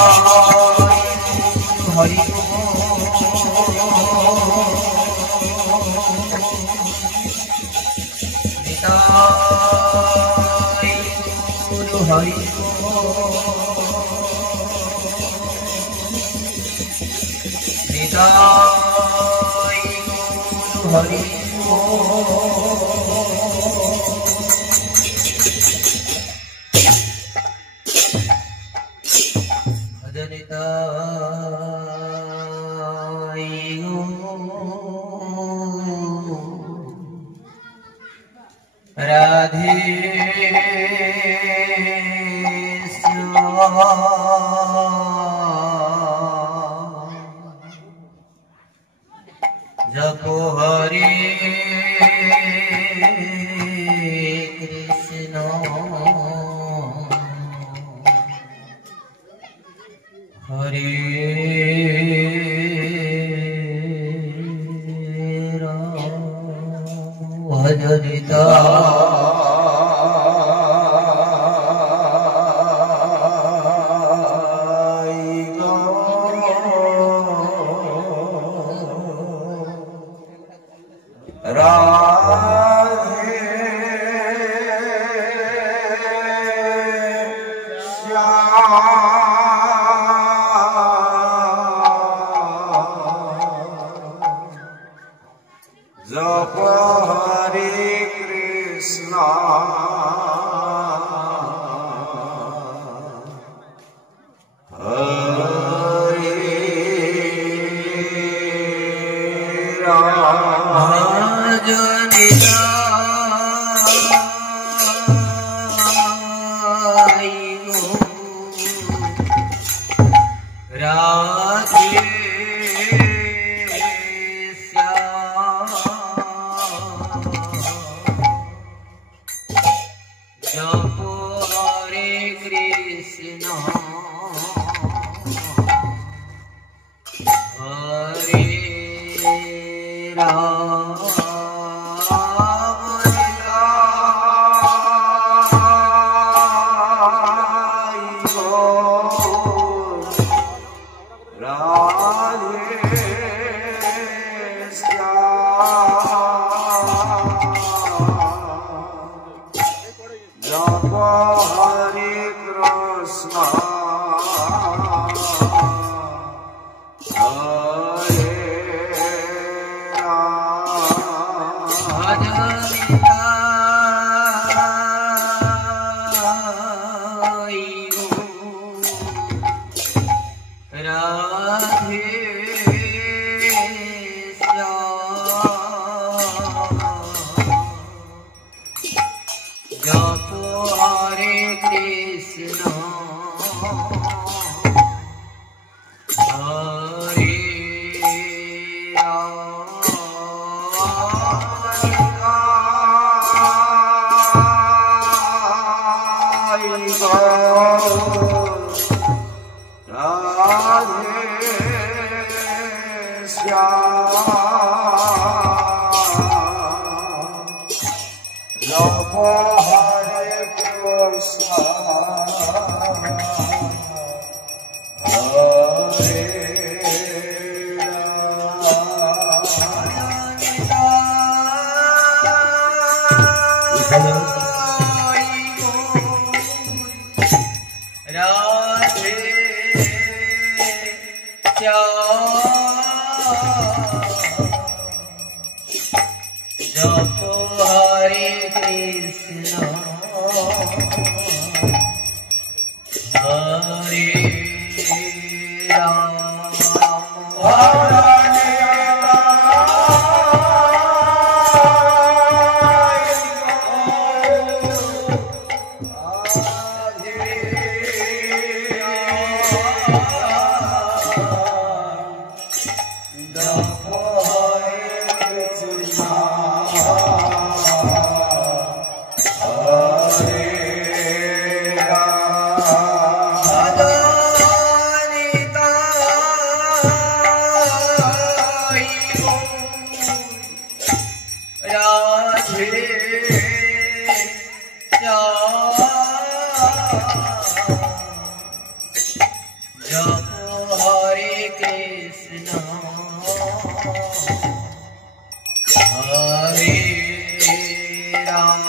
हरि गुरु हरि हरि राधे जपो हरे कृष्ण हरे राम भजनिता जप हरे कृष्ण हरे राधे जपो हरे कृष्ण हरे राम जप हरे कृष्ण हरे राधे जपो हरे कृष्ण हरे राधे श्याम जप हरे कृष्ण हरे राधे जपो हरे कृष्ण हरे जपो हरे कृष्ण हरे राम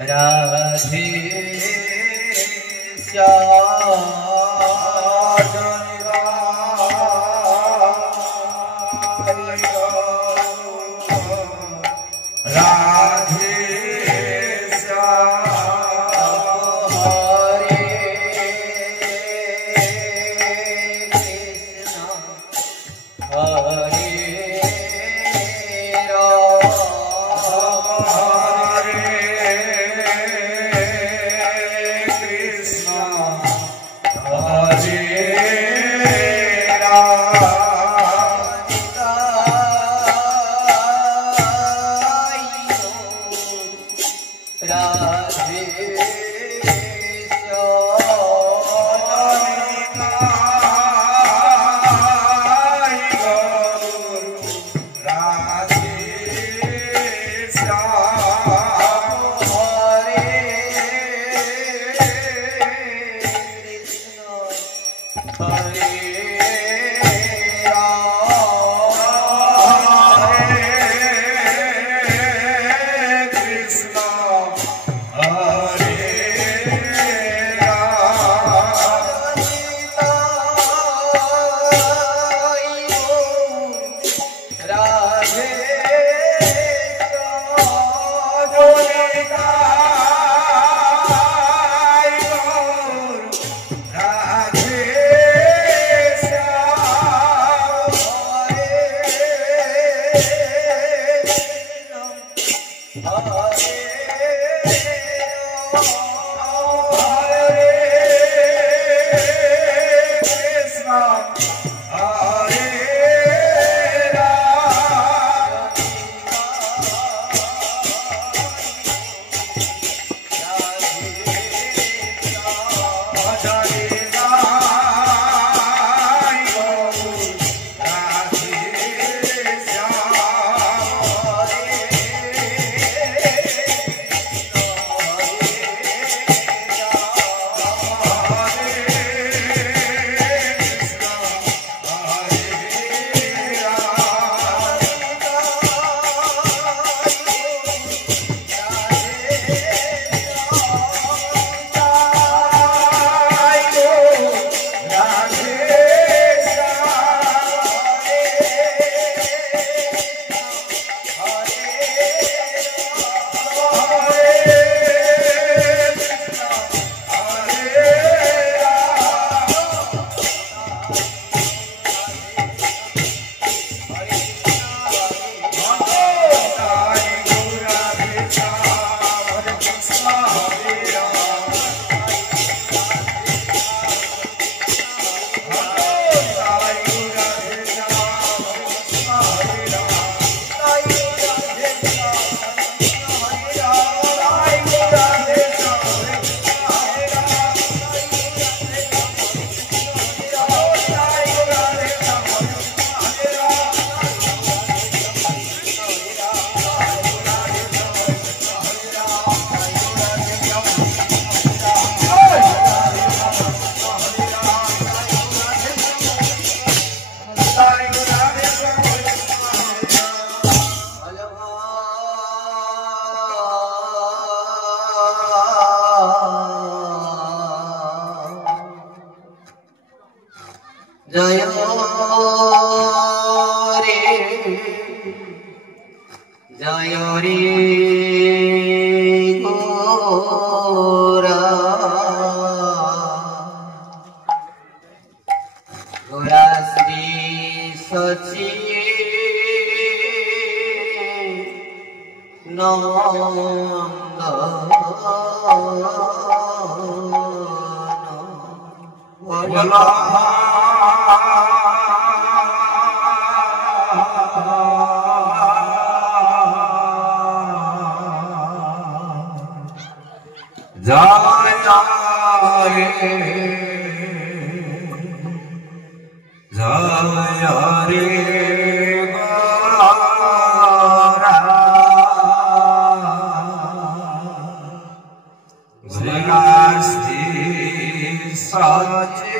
राधे जय रे गोरा गोरा श्री सची नंद बोलो जाया रे गोरा गुलास्ती साचे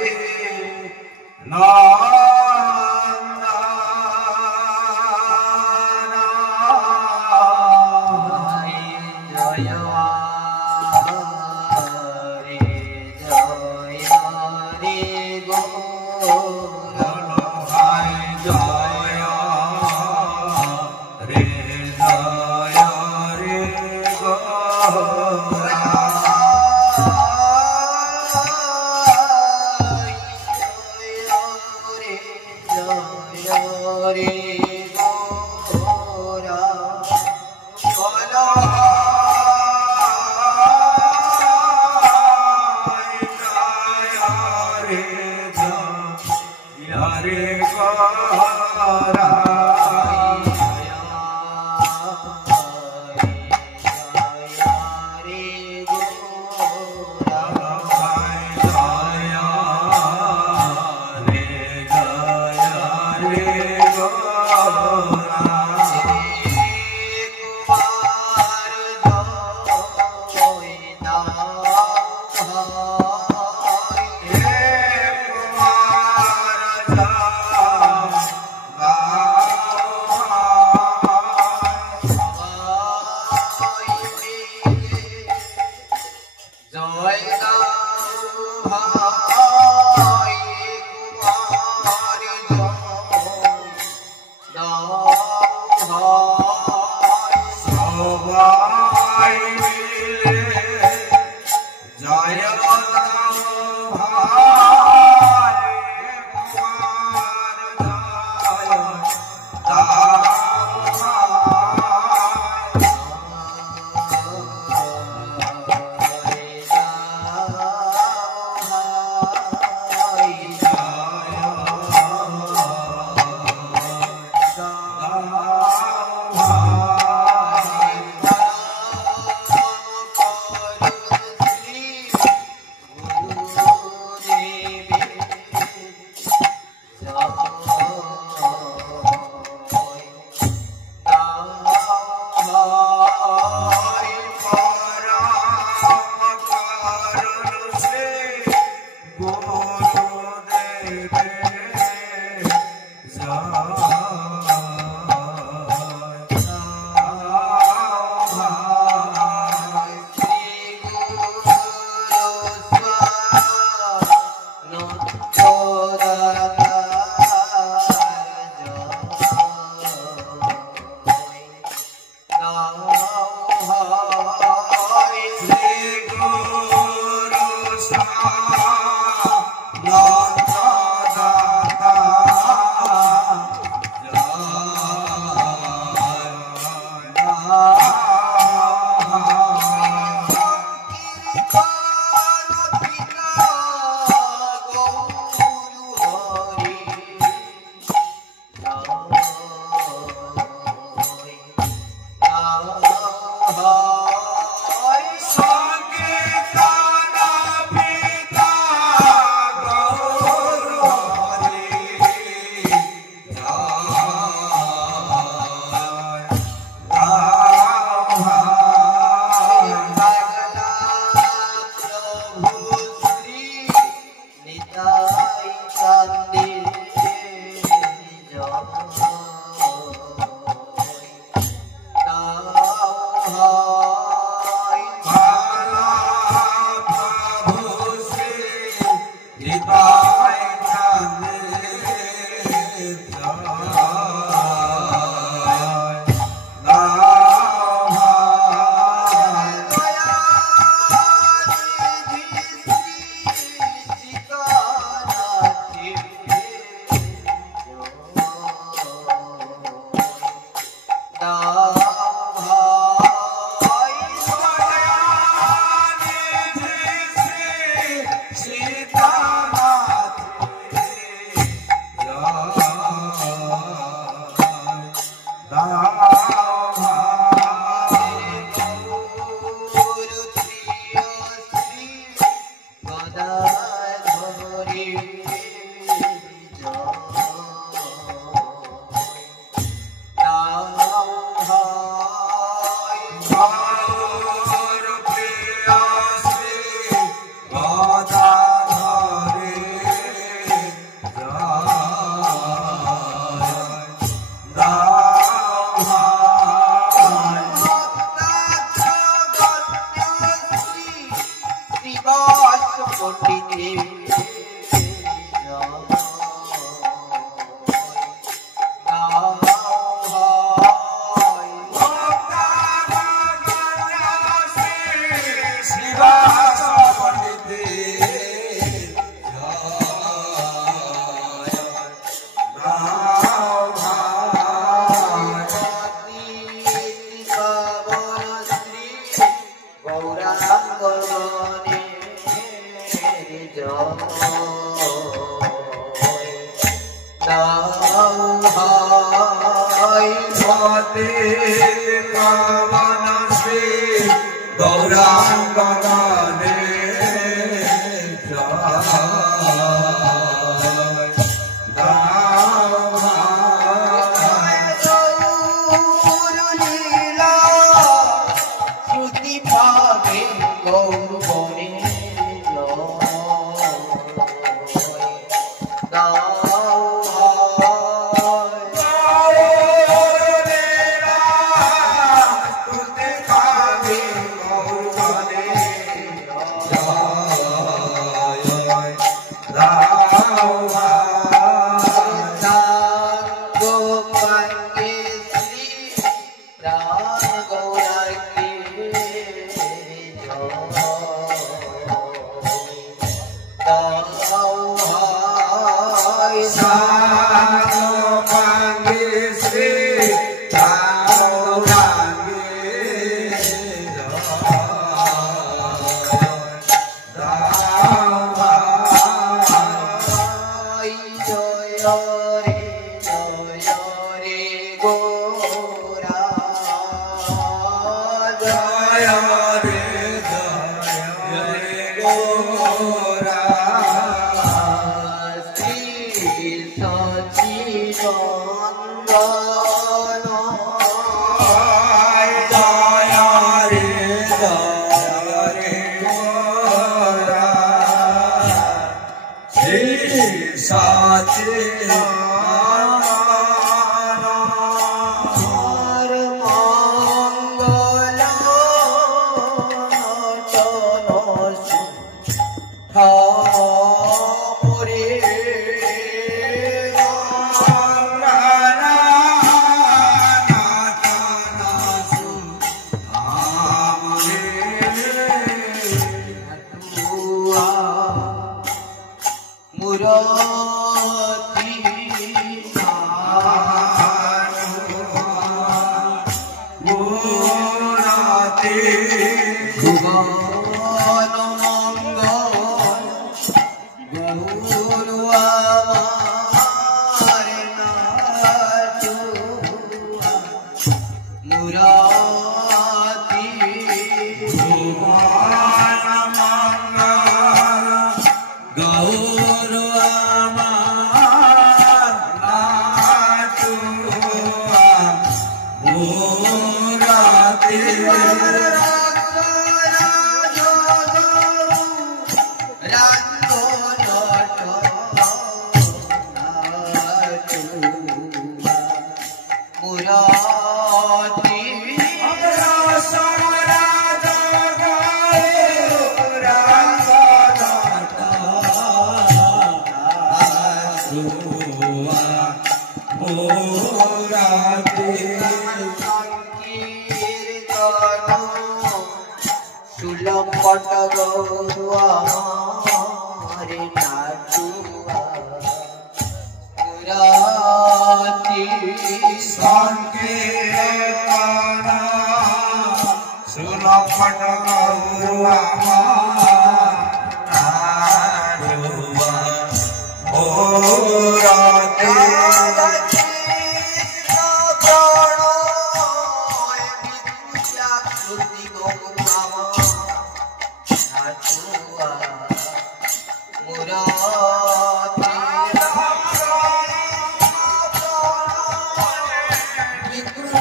संगे गाना पीता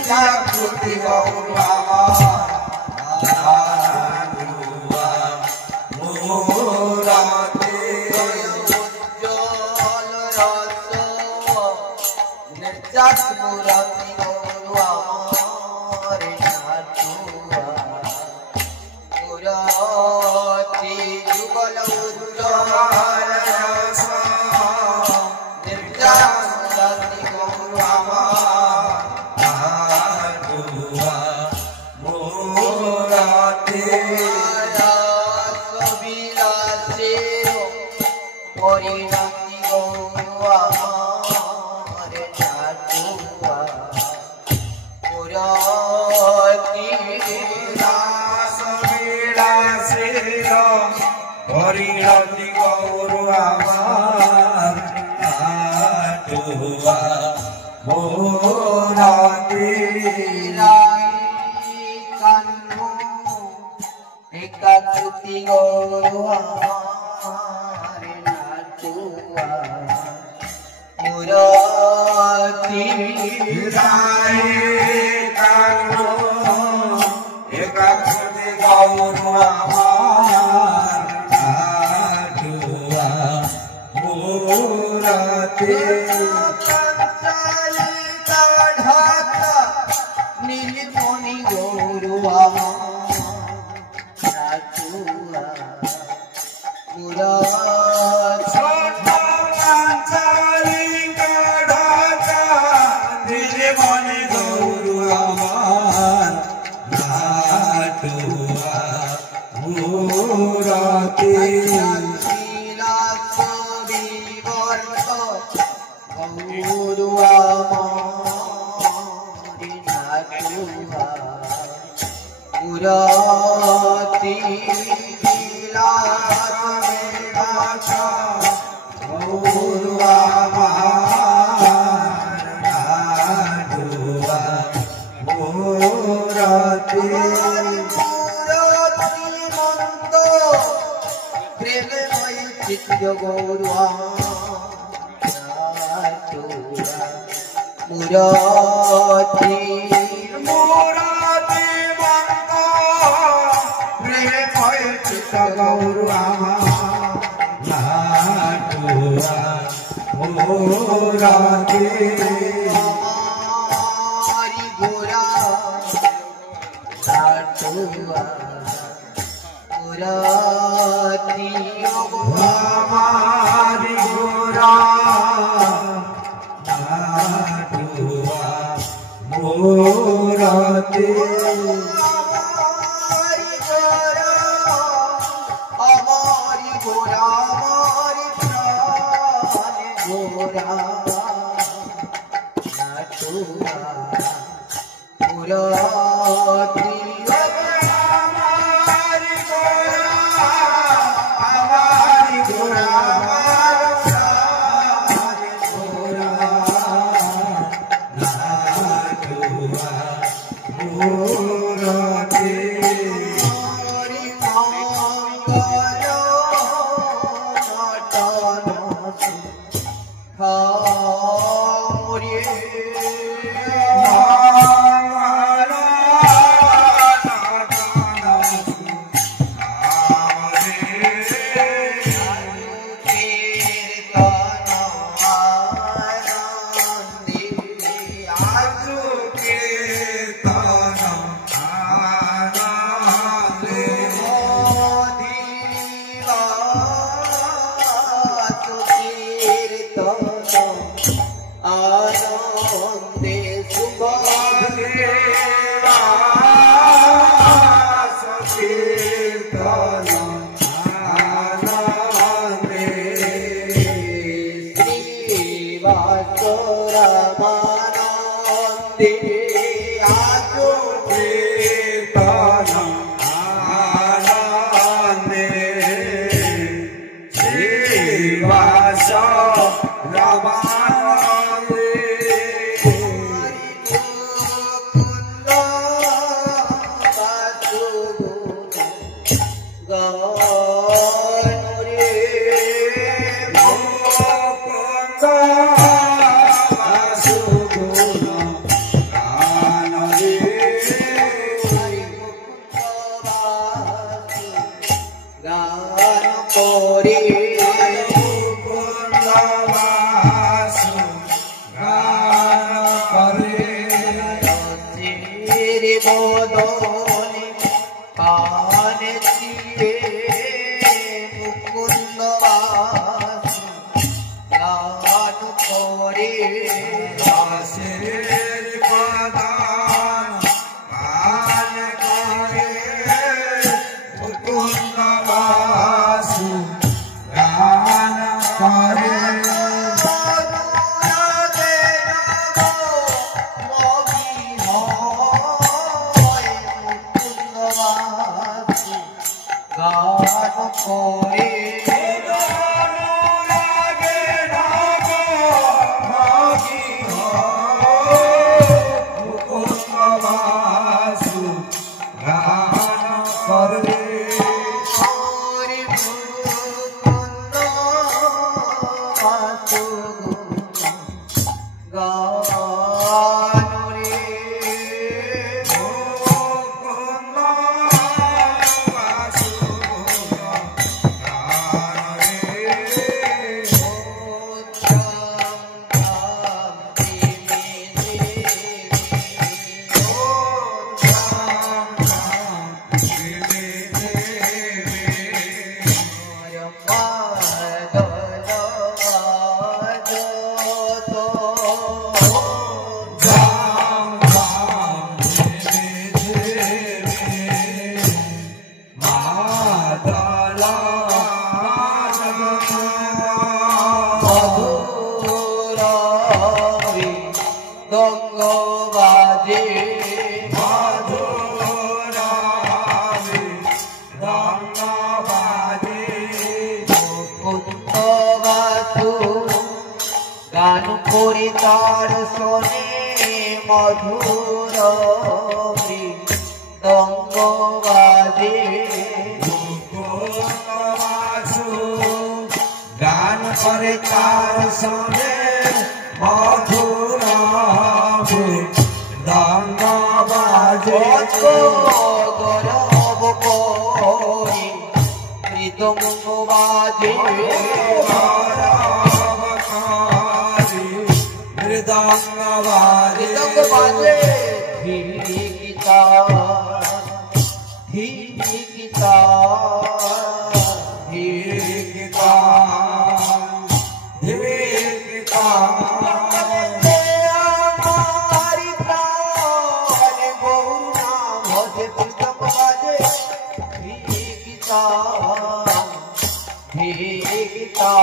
জাগৃতি গৌর আমার মোরাতে উজ্জ্বল রস নির্যাত মুরাতি গৌর আমার নাচুয়া মুরাতি যুগল উজ্জ্বল রস নির্যাত মুরাতি গৌর আমার মোরাতে পরিণতি গৌর আমার নাচুয়া মুরাতি পরিণতি গৌর আমার নাটুয়া মোরাতে কানু একাকৃতি গৌর আমার নাচুয়া মুরাতি একাকৃতি গৌর আমার নাটুয়া মোরাতে নীলমণি গৌর আমার নাচুয়া মুরাতি মনে গৌর আমার নাটুয়া মোরাতে গৌর আমার নাচুয়া মুরাতি গৌর আমার নাটুয়া মোরাতে প্রেমময় চিত্র গৌর মুরাতি মোরাতে মন্ত প্রেমে ভয় চিত্ত গৌর আমার নাটুয়া মোরাতে আমারি গোরা নাচুয়া মুরাতি আমার গোরা নাটুয়া মোরাতে আমারি গোরা আমারি প্রাণ গোরা নাচুয়া মুরাতি Oh করে তার শোনে মধুর মৃদঙ্গ বাজে গান করে তার শোনে মধুর মৃদঙ্গ বাজে গরব করে মৃদঙ্গ বাজে মৃদঙ্গ বাজে গীতা গীতা গীতা গীতা हमारी प्राण गौरा भजे पुस्तक बाजे गीता गीता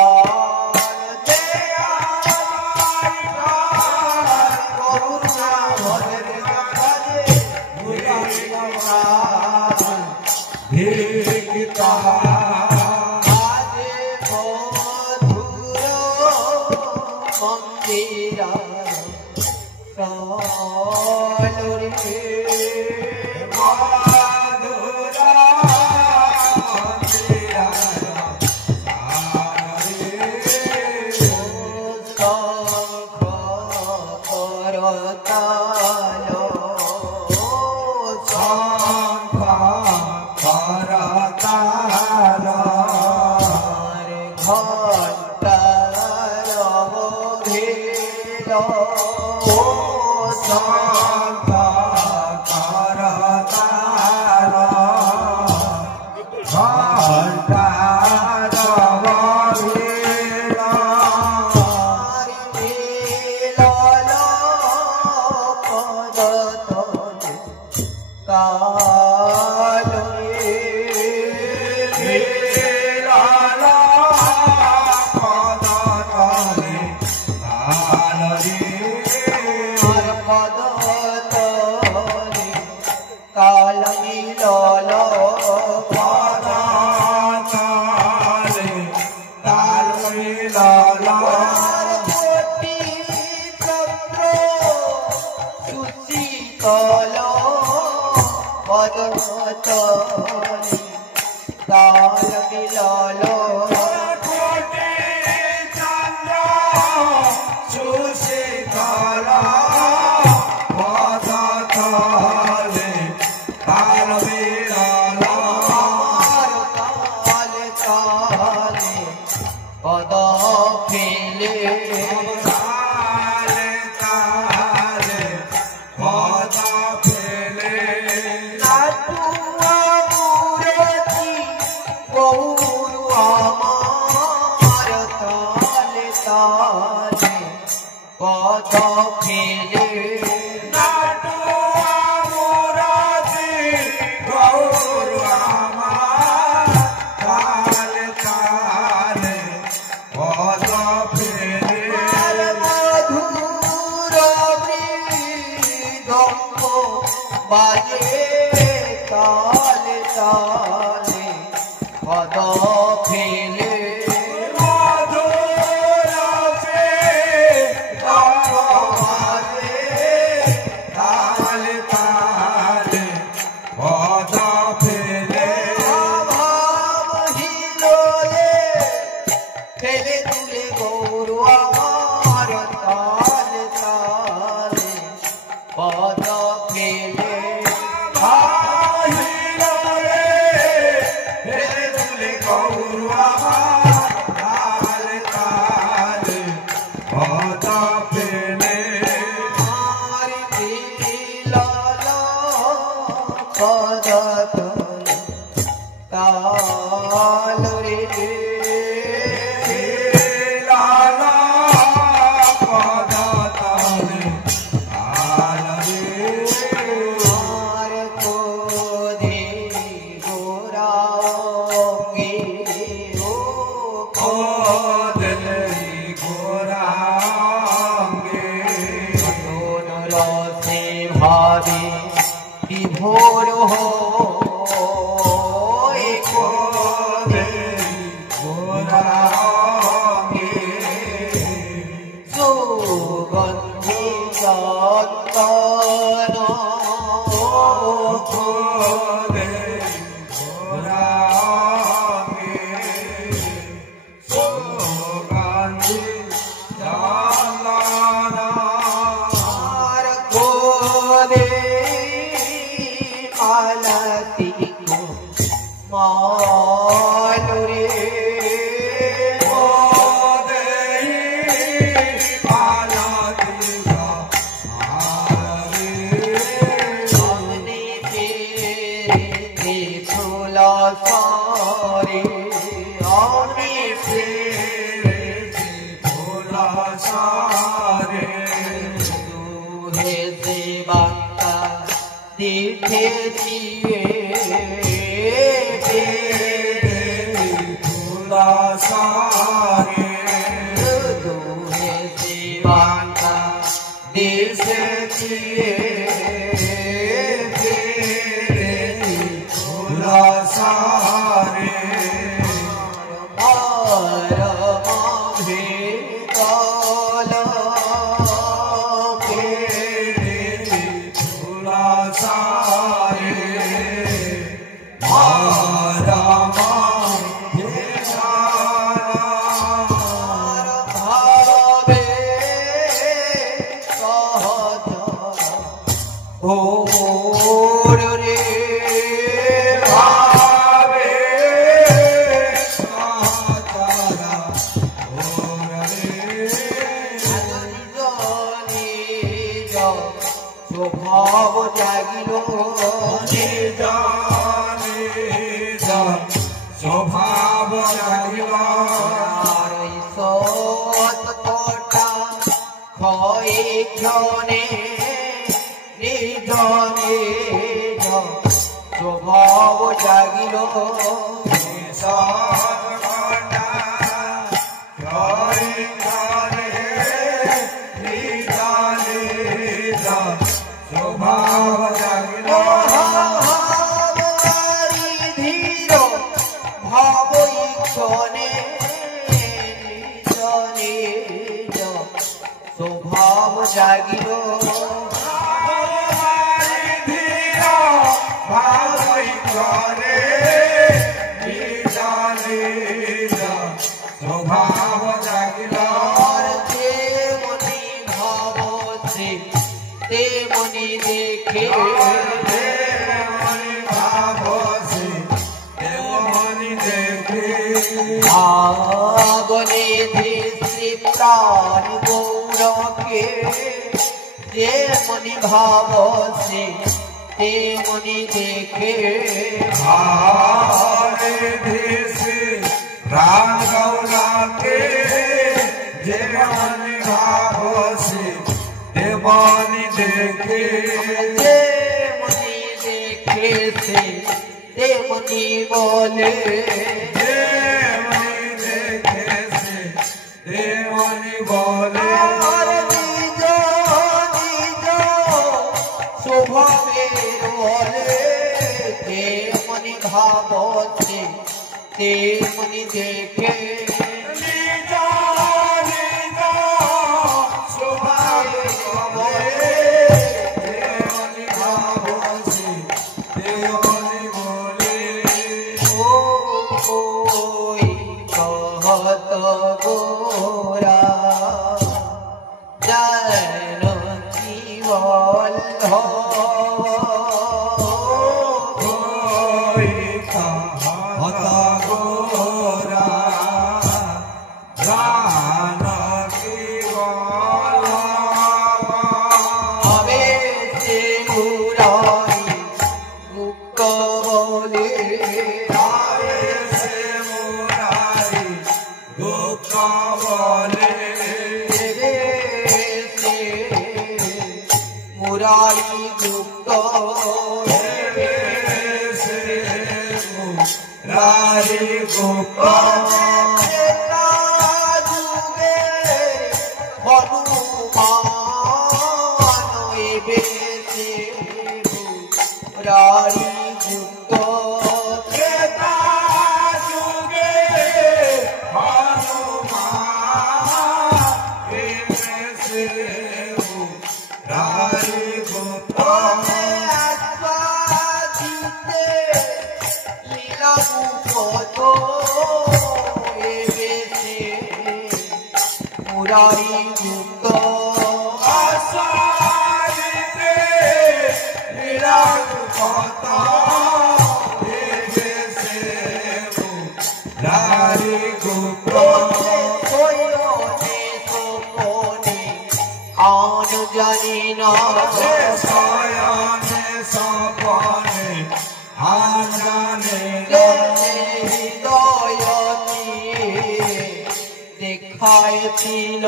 Oh বাজে তালে তালে পদ ফেলে ফেলে তুলে গৌর আমার তালে তালে পদ ফেলে তাল রে ভাবে বিভোর সুগন্ধি চন্দন মালতি মালুরে সামনে ফেরে ফুলা সারে আমি ফেরে ফুলা সারে দুহে সে বাংলা দেখে দিয়ে ফুলা সারে দুহে সে বাংলা দেশে দিয়ে ফুলা সারে স্বভাব জাগিল স্বভাব জাগিল সত কটা ক্ষয়ে ক্ষণে নিধনে স্বভাব জাগিল স্বভাব জাগিল ধীর ভাব ইক্ষণে নিধনে স্বভাব জাগিল স্বভাব জাগিল মনি ভাব তেমনি দেখে আগনে শ্রী প্রাণ গৌরকে যেমনি ভাব সে তেমনি দেখে প্রাণ গৌরকে যেমনি ভাব সে তেমনি দেখে তেমনি দেখেছে তেমনি বলে আর নিজ নিজ স্বভাবের বসে তেমনি দেখে গোরা জানকী বল্লভ মুরারি গুপ্ত রারি গোপাল যুগে হনুমান বেশে মুরারি গুপ্ত ত্রেতা যুগে হনুমান বেশে রারি গোপাল মুরারি গুপ্ত আসারিতে বিরাট কথা দেশে রারি গোপাল আন জানি না শয়নে সপনে আজানে হৃদয় দেখাইছিল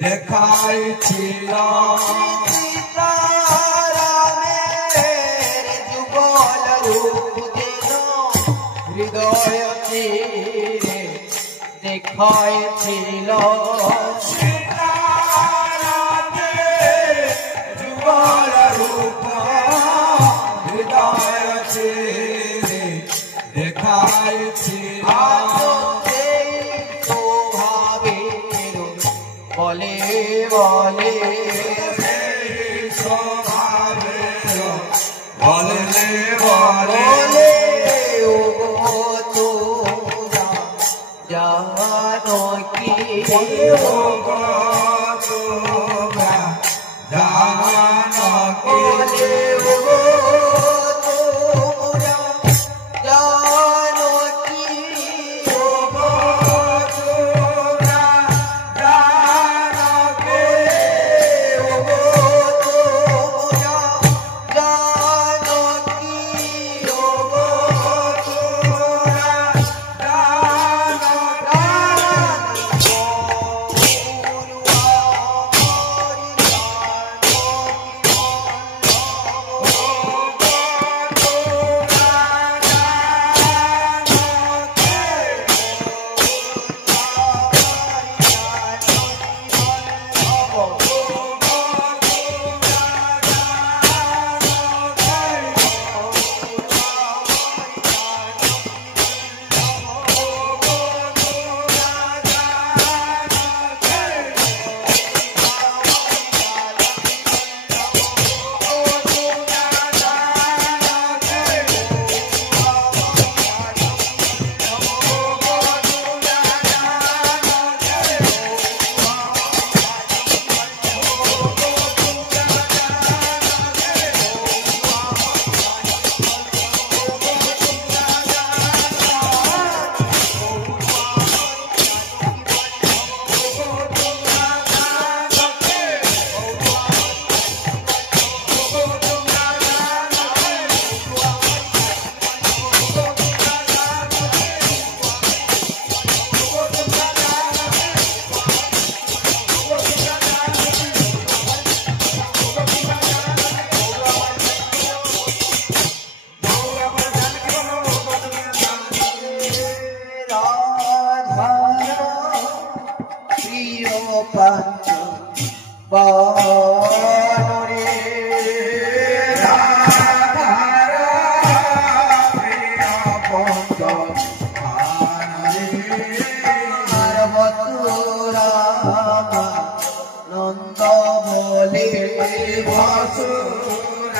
দেখাইছিল সীতারামের যুগল রূপ যেন হৃদয় দেখাইছিল যুগল রূপ হৃদয় দেখাইছিল বলে বলে বলে বলে ও তোরা জানো কি বলে বানরে নন্দ বলে বসুরামা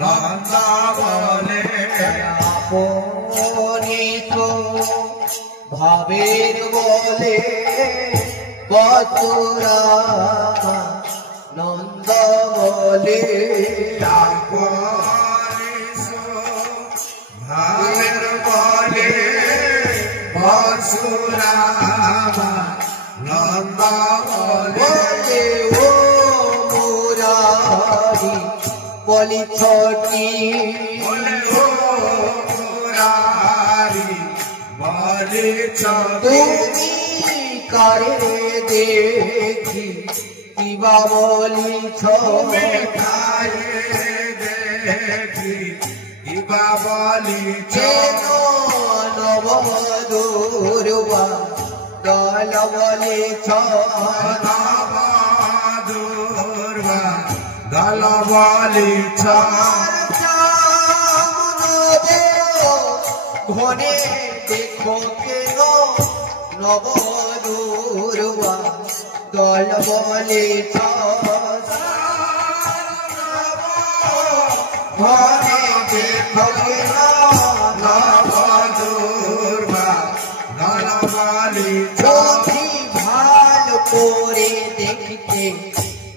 নন্দ বলে আপনিত ভাবের বলে বসুরামা নন্দ বলে ভাবের বলে বসুরামা নন্দ বলে ও মুরারি বলি ছোটি বলে ও মুরারি বলে তুমি কারে দেখি কিবা বলিছ দেখি কিবা বলিছ নবদুর্বা দল বলিছ নবদুর্বা দল বলিছ ঘনে দেখো কেন নবদুর্বা দল বলিছ ঘনে দেখো কেন নবদুর্বা দল বলিছ যদি ভালো করে দেখতে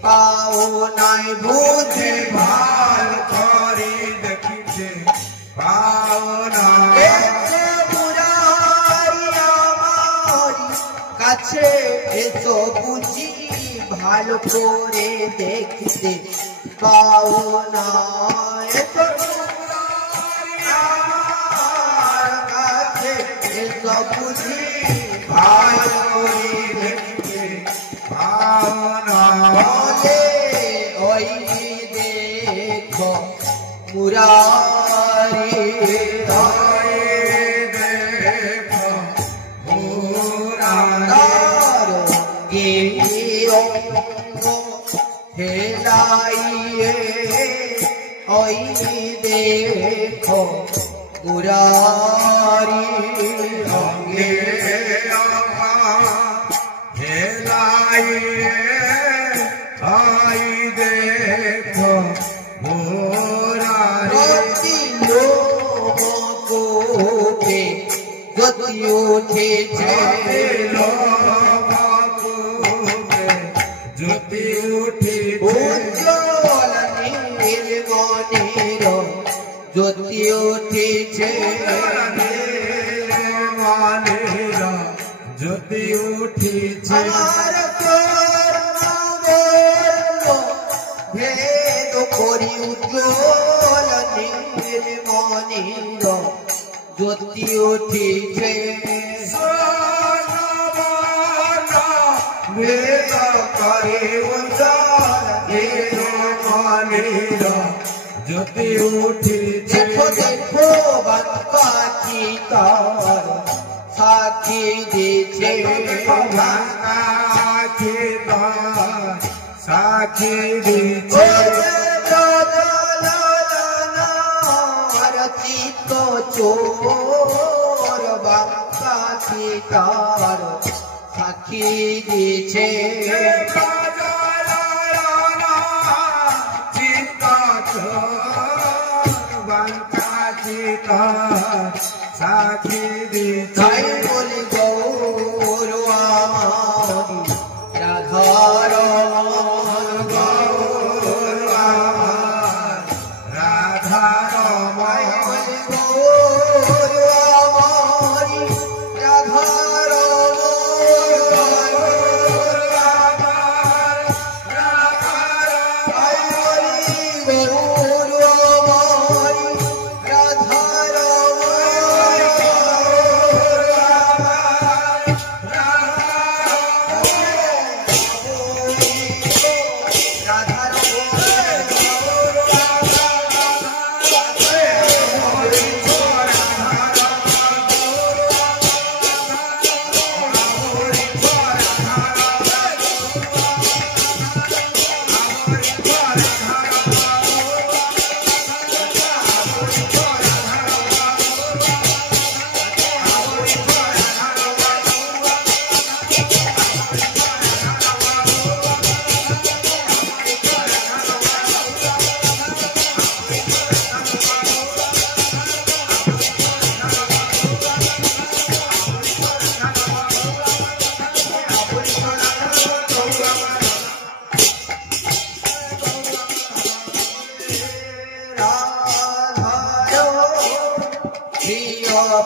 পাও নাই বুঝে ভাল করে দেখিতে পাওনা কাছে এসো বুঝি ভালো করে দেখতে পাও না এসো কাছে এসো বুঝি ভালো করে দেখতে পাওনা বলে ওই দেখো মুরারি দেখো হেলাইয়ে ওই দেখো মুরারি অঙ্গে হেলাইয়ে আই দেখো মোরারি লোকে গতি উঠেছে জ্যোতি উঠিছে উজ্জ্বল নীল মনের জ্যোতি উঠেছে মানের জ্যোতি উঠিছে আমার ভেদ করি উজ্জ্বল নীল মনের জ্যোতি উঠেছে বেদ করে মানের জ্যোতি উঠিছে দেখো দেখো বাঁকাছি তার সাক্ষী দিছে সাক্ষী দিছে চিত্ত চোর বাঁকাছি তার সাক্ষী দিছে সাক্ষী দিছে তাই বলি গৌর আমার রাধার রাধারমায় বলি গৌর আমার রাধার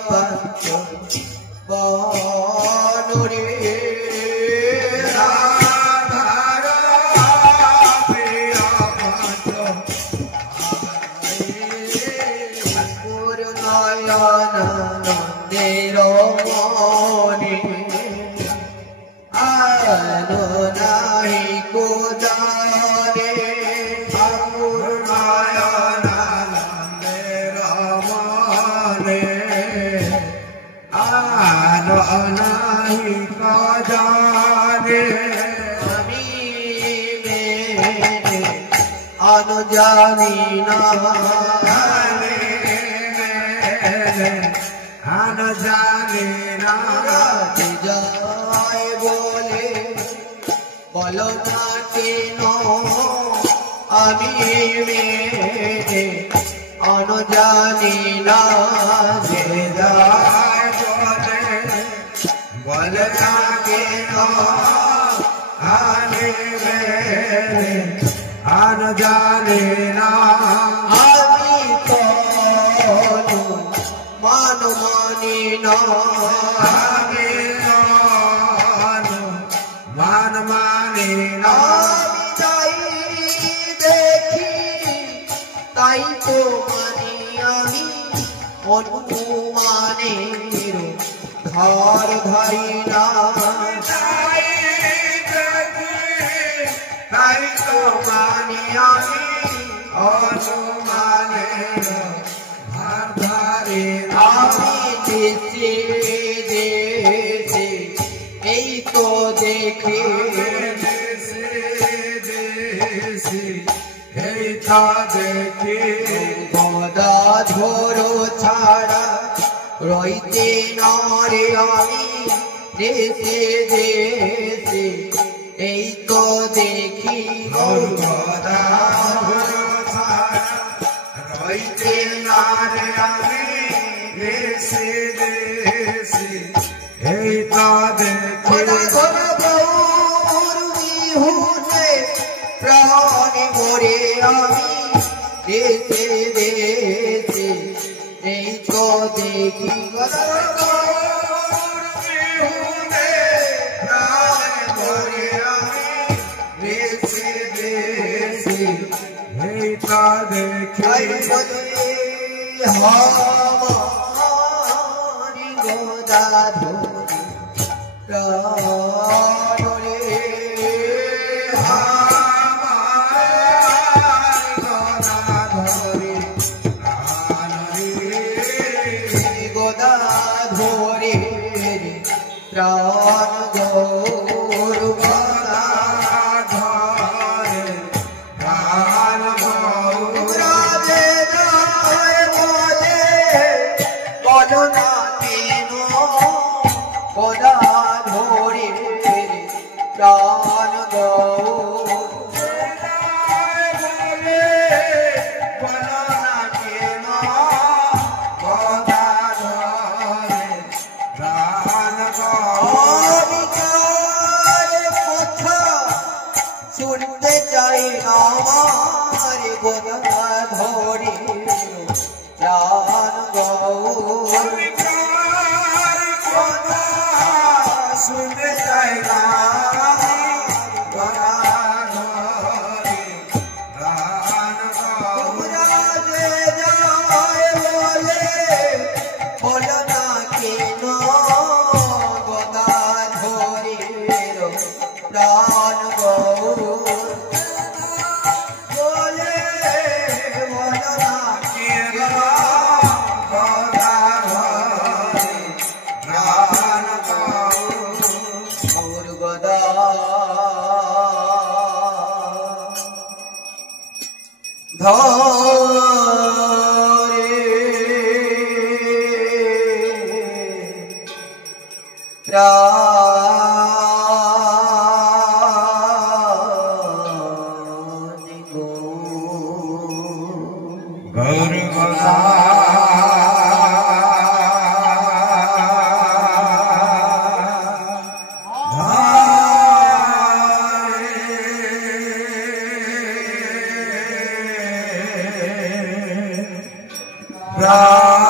পাঞ্চ বনরে নয়নানন্দের মনে আলো নাহি কোজারে ঠাকুর নয়নানন্দের মনে আলো নাহি কোজারে আমি মেনে অনুজানি না আন জানি না যায় বলে বলো না কেন আমি মেনে অনুজানি না যে যায় বলে বলে না কেন আনে আন জানি না আমি তো মানি না আমি মান মানি না আমি যাই দেখি তাই তো মানি আমি অনুমানের ধর ধরি না তাই তো মানি আমি অনুমানে ভার ধারি আমি দেশে দেশে এই তো দেখে এই তা দেখে গদা ধরো ছাড়া রইতে নরে আমি দেশে দেশে এই তো দেখি গদা রইতে নারে আমি দেশে দেশে এই তা দেখে প্রাণ মরে আমি দেশে দেশে এই তো দেখি এই তা দেখে হরি গোদা ধরি প্রাণরে গোদা ধরে প্রাণ গৌর রাজে যায় বলে বলো না কেন গোদা ধরে প্রাণ গৌর শুনতে চাই আমার গোদা ধরে প্রাণ গৌর শুনতে চাই না রাজে যায় বলে বলো না কেন গোদা ধরে প্রাণ গৌর বলে বলো না কেন গৌর গদা ধরে Ram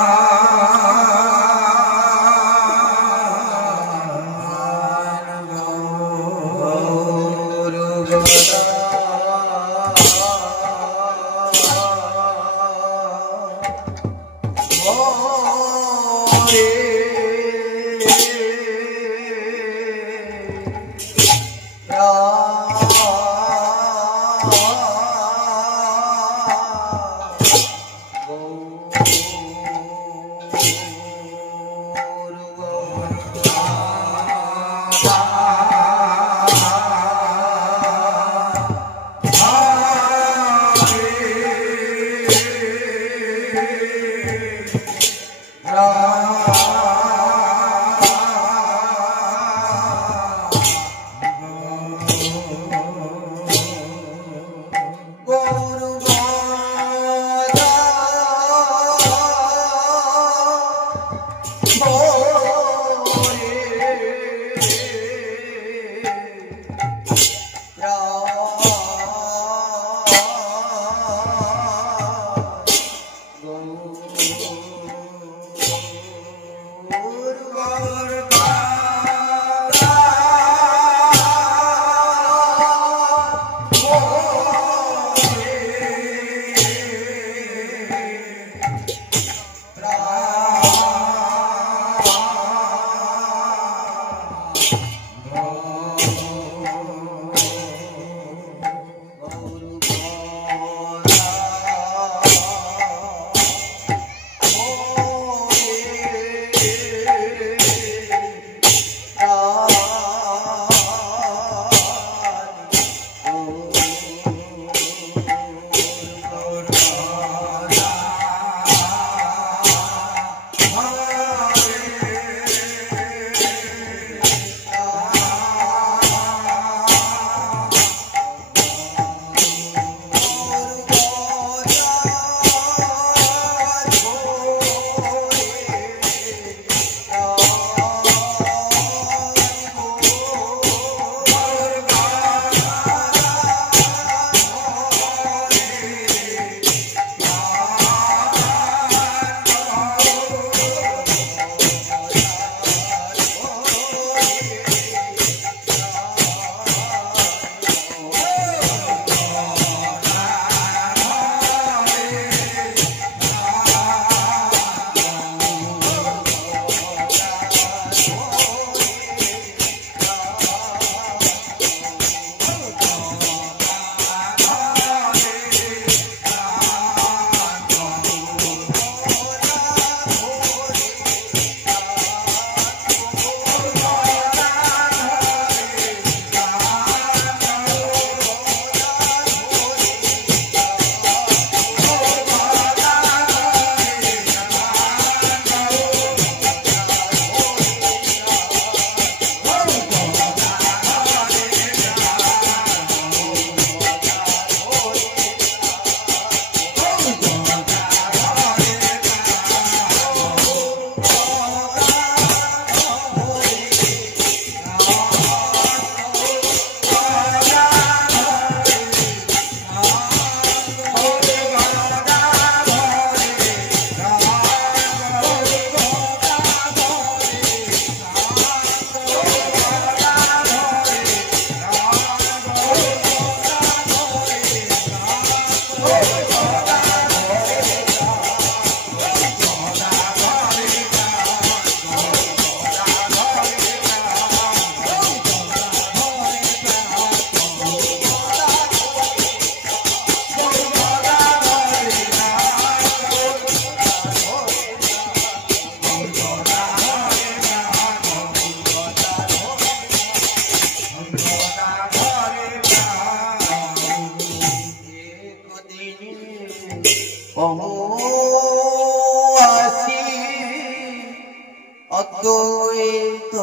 অদ্বৈত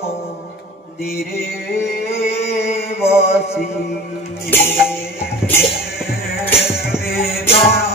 মন্দিরে বসি নাম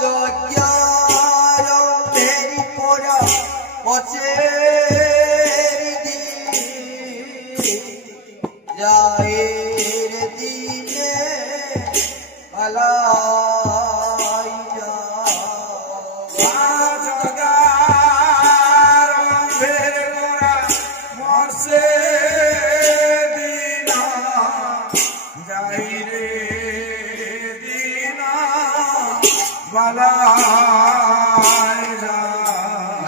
যজ্ঞ পচে जाएर दिने मलाई जगार फेर गोरा मर्से दिन जाइरे दिन मलाई जा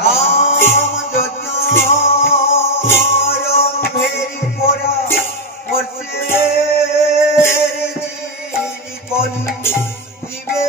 नाम यज्ञ फेरि पोरा मर्से जी करी दिवे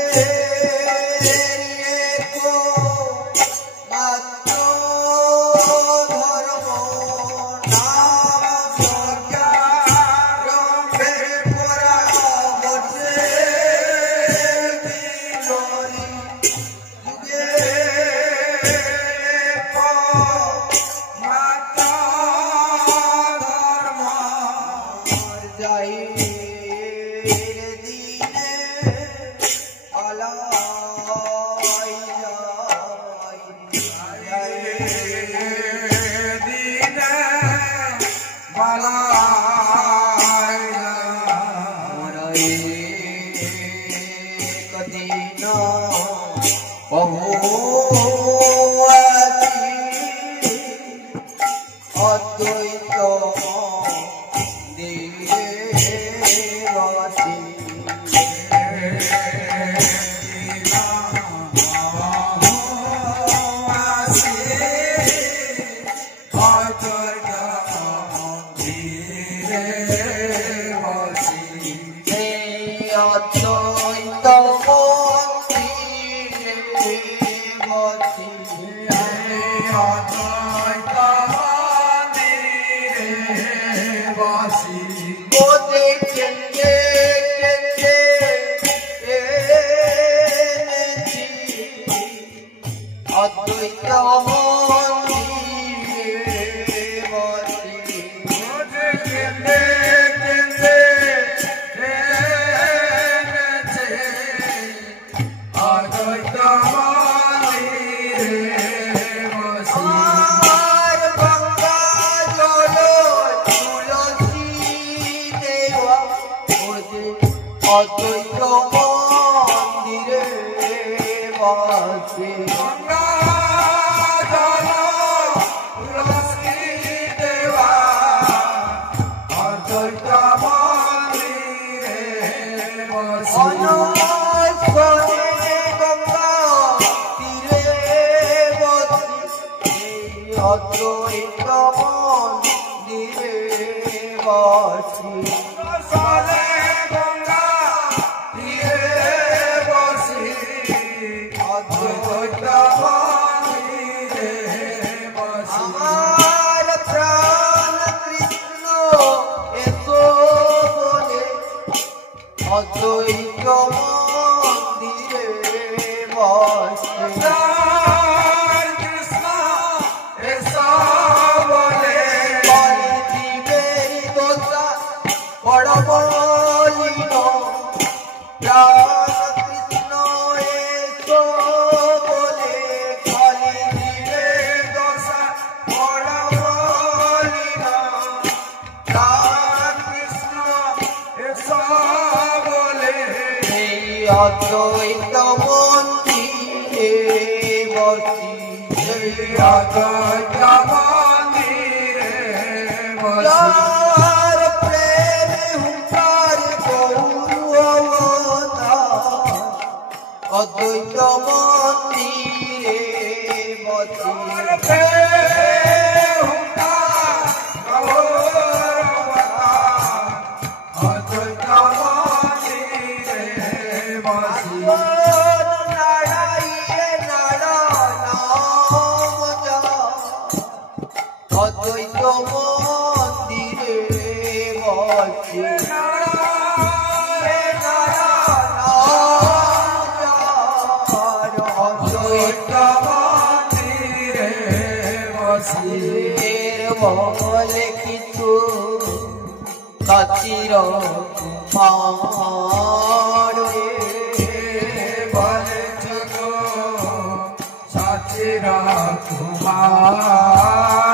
कुमार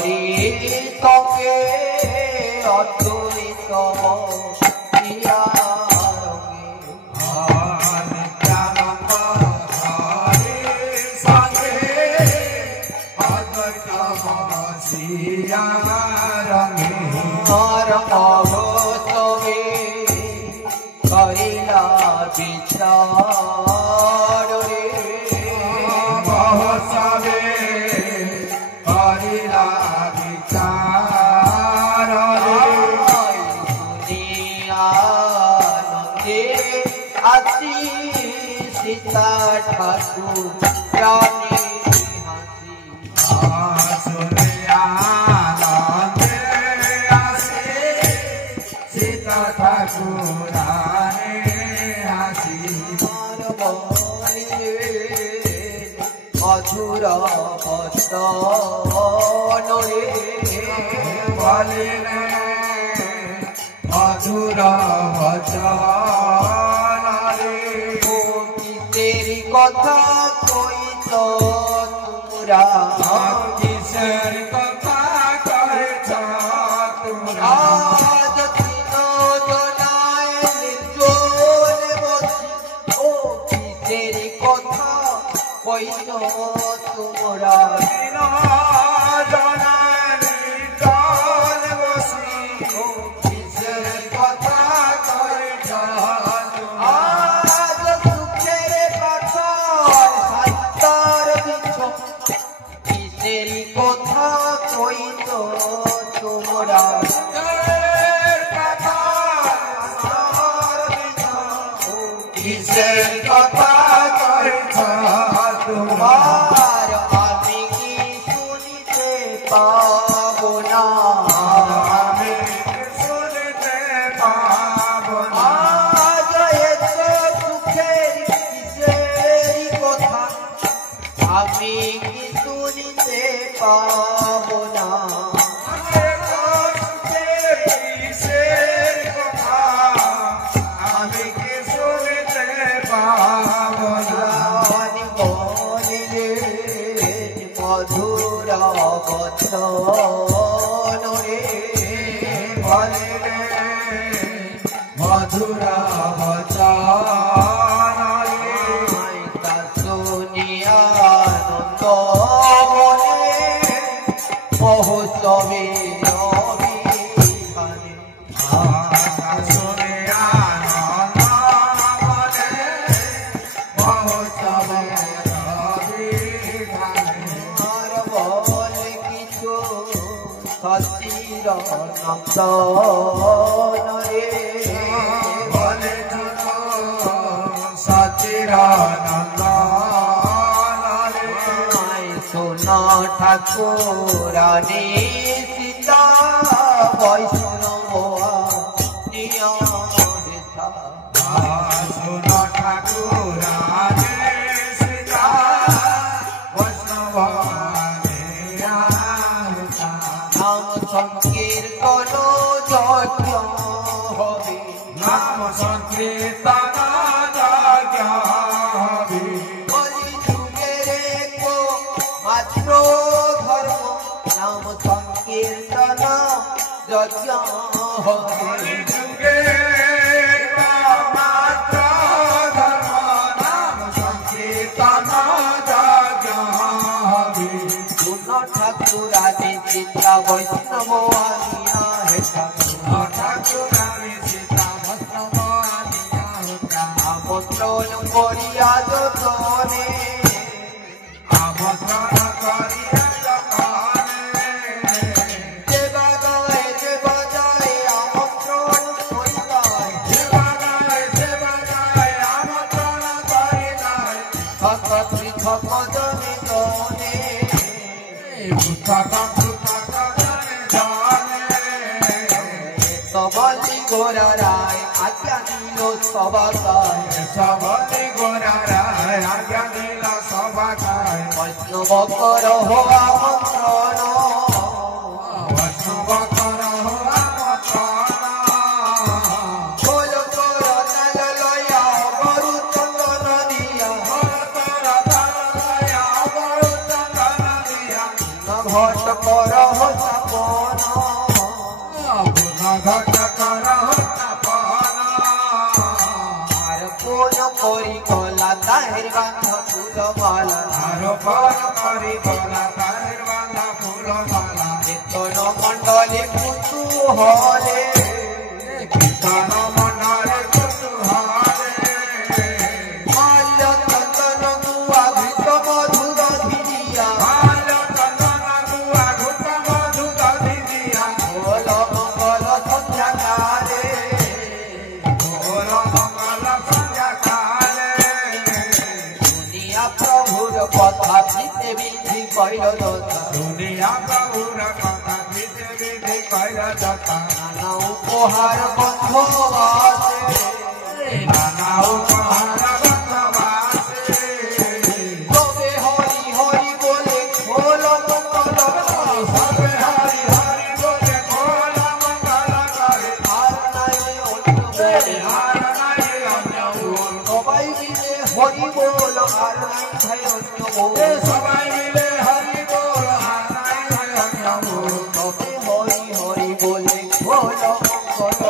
হরি সঙ্গে অদ্বৈত ইয়া করিলা বিচার রে মহসবে করিলা বিচার রে আনন্দে আসি সীতা ঠাকুর জানি হাসি আনন্দে আসে সীতা ঠাকুরানে হাসি মধুর বচন রে বলিলে মধুর বচন রে তেরি কথা কইত তোমরা কিসের কথা কইছ তোমরা আজ তিনজনায় নির্জনে বসি ও কিসেরি কথা কইত তোমরা ও কিসের কথা কইত আজ সুখের পাথর সাত্তার দিছ কিসেরি কথা কইত তোমরা কিসের কথা কইছ তোমরা আর আমি কি শুনিতে পাবো না আমি শুনতে পাব না আজ এত সুখের কিসেরি কথা আমি কি শুনিতে পাবো না কিসের কথা আমি কি শুনতে পাব না প্রাণ বলিলে মধুর বচন রে বলিলে মধুর বচন রে তা শুনিয়া আনন্দ মনে মহোৎসবে অভিমানে শুনে আনন্দ মনে মহোৎসবে অভিমানে আর বলে কিছু সচির নন্দন রে বলে সচিরানন্দ শোন ঠাকুরানী সীতা বৈষ্ণব নিয়া শুন ঠাকুরানে সীতা বৈষ্ণব নাম সংকীর্তন যজ্ঞ হবে নাম সংকীর্তন যজ্ঞ হবে কলি যুগের মাত্র ধর্ম নাম সংকীর্তন যজ্ঞ হবে যুগে মাত্র ধর্ম নাম সংকীর্তন যজ্ঞ হবে শুন ঠাকুরানী সীতা বৈষ্ণব আনিয়া হেতা ঠাকুরানী সীতা বৈষ্ণব আনিয়া হেতা আমন্ত্রণ করিয়া যতনে আমন্ত্রণ করিয়া যতনে দেবালয়ে দেবালয়ে আমন্ত্রণ করিলায় সেবাগায় আমন্ত্রণ করিলায় ভকত পৃথক জনে জনে পুস্তকম জানে সবলি গোরা রায় আজ্ঞা দিল সবাকায় সবলি গোরারায় আজ্ঞা দিল সবাকায় বৈষ্ণব কর আমন্ত্রণ বৈষ্ণব কর আমন্ত্রণ খোল কর তাল লয়া গরু চন্দন দিয়া ভরতর তরলয়া বরুচন্দন দিয়া ঘট কর স্থাপন ঘট কর স্থাপন আর কোন করি গলা তাহের বাঁধা ফুল মালা আর কোন করি গলা তাহের বাঁধা ফুল মালা কীর্তন মণ্ডলে কুতূহলে কীর্তন মণ্ডলে কুতূহলে মাল্য চন্দন গুয়া ঘৃত মধু দধিয়া বল মঙ্গল সন্ধ্যাকালে শুনিয়া প্রভুর কথা পিতে বিধি কইল যথা নানা উপহার বন্ধ তবে হরি হরি বলে খোল মঙ্গল আর নাই অন্য সবাই মিলে হরি বল আর নাই ভাই অন্য সবাই মিলে হরি বল তবে হরি হরি বলে খোল মঙ্গল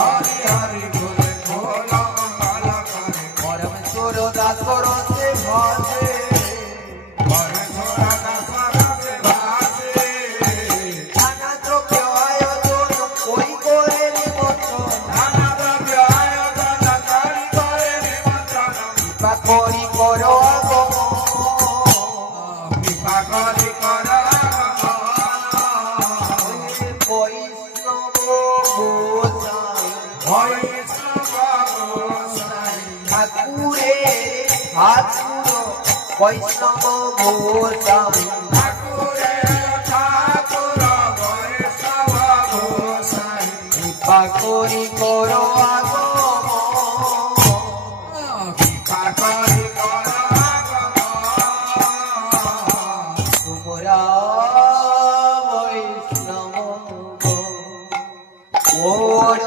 হরি হরি বলে খোল মঙ্গল করে পরম সুর দাসর সে ভাসে নানা দ্রব্য আয়োজন কই করে নিমন্ত্রণ কৃপা করি কর বৈষ্ণব গোস্বামী কৃপা করি কর তোমরা বৈষ্ণব ওর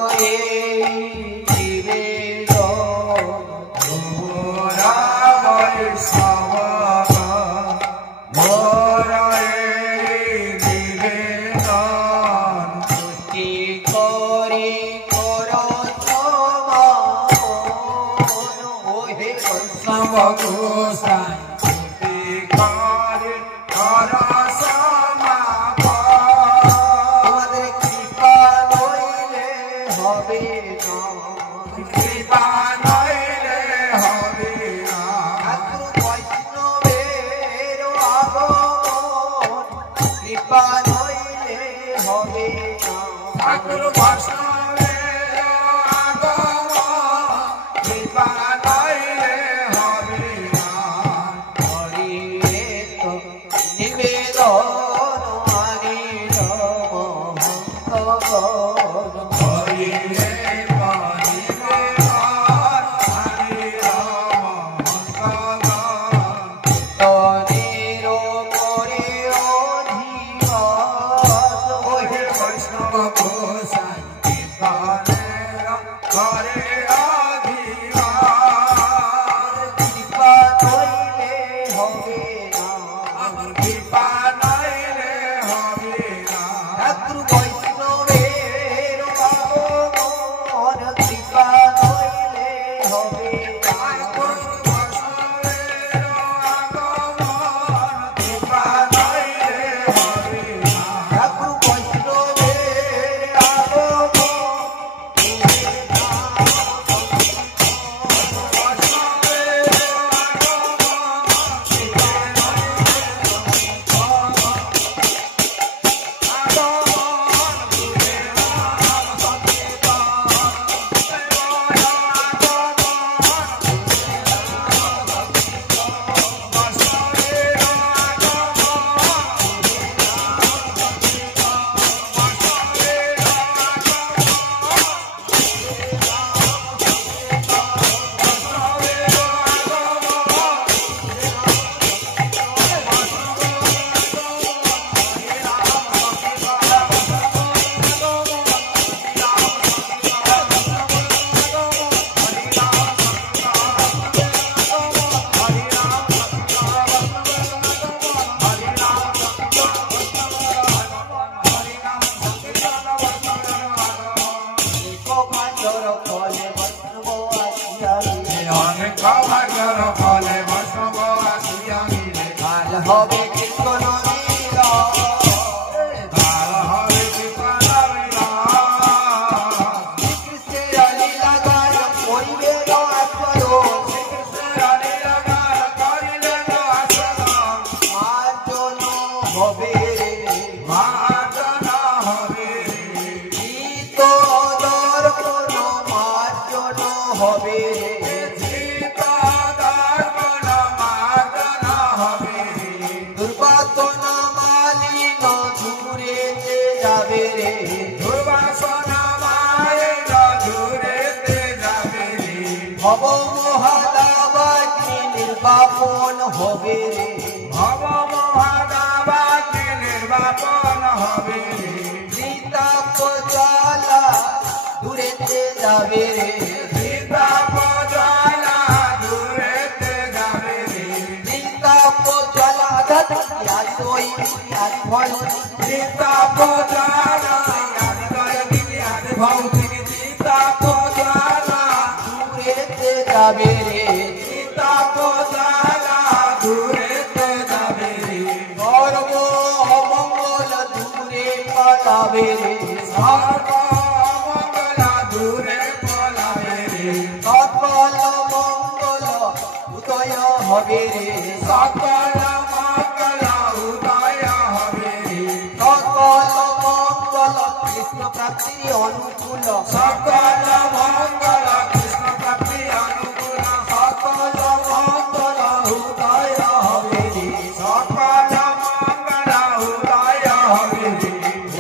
তোমাদের কৃপা নইলে হবে না ঠাকুর বৈষ্ণবের আগমন কৃপা নইলে হবে না ঠাকুর বৈষ্ণবের আগমন কৃপা নইলে হবে না হরিরে তো নিবেদন আনিল মহঙ্গন হরি রে হরি রে হরি রাম মঙ্গল তনের পরে অধিবাস ওহে বৈষ্ণব গোসাই হবে কৃষ্ণ লীলা তার হবে কৃষ্ণ লীলা শ্রীকৃষ্ণের লীলা গান করিবে আস্বাদন শ্রীকৃষ্ণের লীলা গান করিলে আস্বাদন মার্জন হবে মার্জন হবে গীত দর্পণ মার্জন হবে সীতা দর্পণ মার্জন হবে দুর্বাসনা মালিন দূরে যাবে রে দুর্বাসনা মালিন দূরেতে যাবে রে ভব মহাদাবাগ্নি নির্বাপন হবে রে ভব মহাদাবাগ্নি নির্বাপন হবে রে সীতাপ জ্বালা দূরেতে যাবে রে সীতাপ জ্বালা দূরেতে যাবে রে সীতাপ জ্বালা আঘাত আদি ওই আদি ভয় সীতাপ জ্বালা আদি দয়াবিনী আদি ভৌতিক সীতাপ জ্বালা দূরেতে যাবে রে সীতাপ জ্বালা দূরেতে যাবে রে সর্ব অমঙ্গল দূরে পালাবে রে সর্বমঙ্গলা দূরে পলাবে রে সকল মঙ্গল উদয় হবে রে সকল মঙ্গল উদয় হবে রে সকল মঙ্গল কৃষ্ণ প্রাপ্তি অনুকূল সকল মঙ্গল কৃষ্ণ প্রাপ্তি অনুকূল সকল মঙ্গল উদয় হবে রে সকল মঙ্গল উদয় হবে রে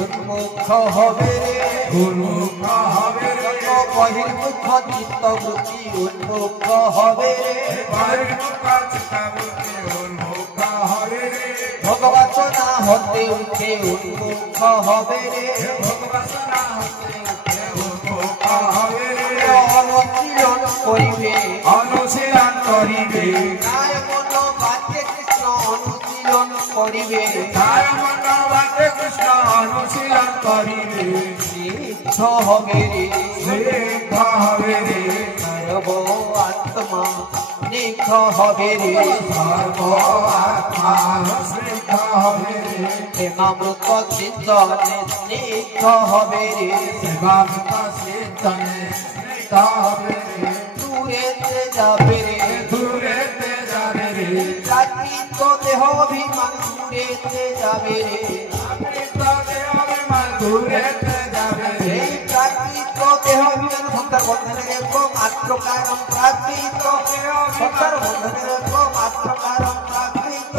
উন্মুখ হবে রে উন্মুখ হবে রে বহির্মুখ চিত্তবৃত্তি উন্মুখ হবে রে বহির্মুখ চিত্তবৃত্তি উন্মুখ হবে রে ভগবতনা হতে উঠে উন্মুখ হবে রে ভগবাসনা হতে উঠে উন্মুখ হবে রে অনুশীলন করিবে অনুশীলন করিবে তার মন বাক্যে কৃষ্ণ অনুশীলন করিবে তার মন বাক্যে কৃষ্ণ অনুশীলন করিবে সিদ্ধ হবে রে সিদ্ধ হবে রে সর্ব আত্মা নিষ্ঠ হবে রে সর্ব আত্মা সিদ্ধ হবে রে প্রেমামৃত চিন্তনে স্নিগ্ধ হবে রে সেবামৃত সিদ্ধনে স্নিগ্ধ হবে রে দূরেতে যাবে রে দূরেতে যাবে রে প্রাকৃত দেহ অভিমান দূরেতে যাবে রে আমৃত দেহ অভিমান দূরেতে যাবে রে এই প্রাকৃত দেহ অভিমান সংসার বন্ধনের একমাত্র কারণ প্রাকৃত সংসার বন্ধনের একমাত্র কারণ প্রাকৃত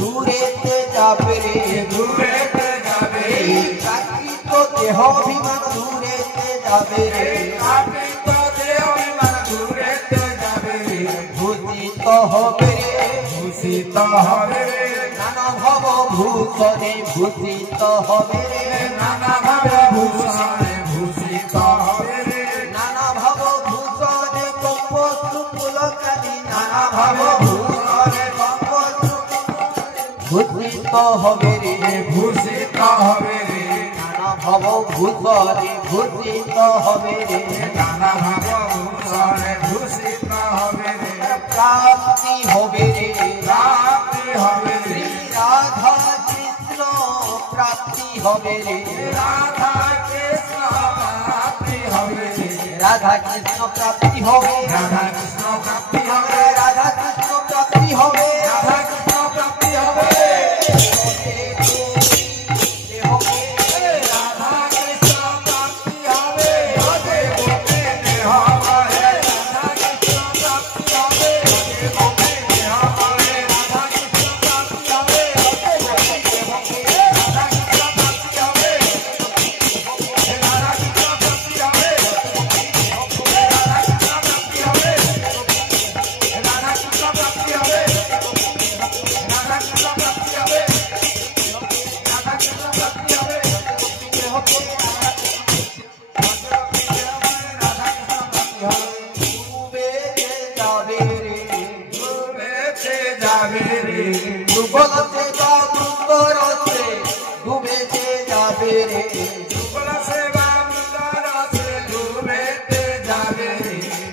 দূরেতে যাবে রে দূরেতে যাবে এই প্রাকৃত দেহ অভিমান দূরেতে যাবে রে আমৃত দেহ অভিমান দূরেতে যাবে রে ভূষিত হবে রে ভূষিত হবে রে নানা ভব ভূষণে ভূষিত হবে রে নানা ভাবে ভূষণে ভূষিত হবে রে নানা ভব ভূষণে কম্প সুপুলকানি নানা ভব ভূষণে ভূষিত হবে রে ভূষিত হবে রে নানা ভব ভূষণে ভূষিত হবে রে নানা ভাব ভূষণে ভূষিত হবে রে প্রাপ্তি হবে রে প্রাপ্তি হবে রে শ্রী রাধা কৃষ্ণ প্রাপ্তি হবে রে রাধা কৃষ্ণ প্রাপ্তি হবে রে রাধা কৃষ্ণ প্রাপ্তি হবে রাধা কৃষ্ণ প্রাপ্তি হবে রাধা কৃষ্ণ প্রাপ্তি হবে রাধা কৃষ্ণ প্রাপ্তি হবে রাধা কৃষ্ণ প্রাপ্তি হবে হবে গোপে দেহ হবে রাধা কৃষ্ণ প্রাপ্তি হবে হবে গোপে দেহ হবে রাধা কৃষ্ণ প্রাপ্তি হবে হবে গোপে দেহ হবে রাধা কৃষ্ণ প্রাপ্তি হবে রাধা কৃষ্ণ প্রাপ্তি হবে রাধা কৃষ্ণ প্রাপ্তি হবে রাধা কৃষ্ণ প্রাপ্তি হবে রাধা কৃষ্ণ প্রাপ্তি হবে রাধা কৃষ্ণ প্রাপ্তি হবে দুবলতে বা বৃন্দরসে ডুবেতে যাবে রে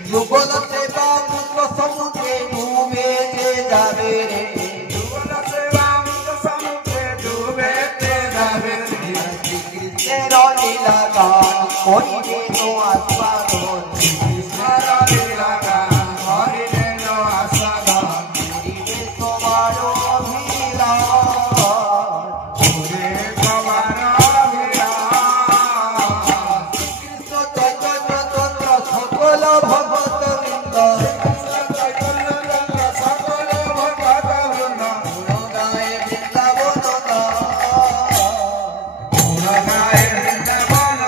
দুবলতে বা বৃন্দ সমুদ্রে ডুবেতে যাবে রে হরিরে তো আস্বাদন লীলা গান হরিরে আস্বাদন হরিরে তোমার অভিলাষ হরে তোমার অভিলাষ কৃষ্ণ চৈতন্য তন্ত্র সকল ভগত বৃন্দ সকল ভগত বৃন্দ গুণগায়ে বৃন্দাবন গুণগায়ে বৃন্দাবন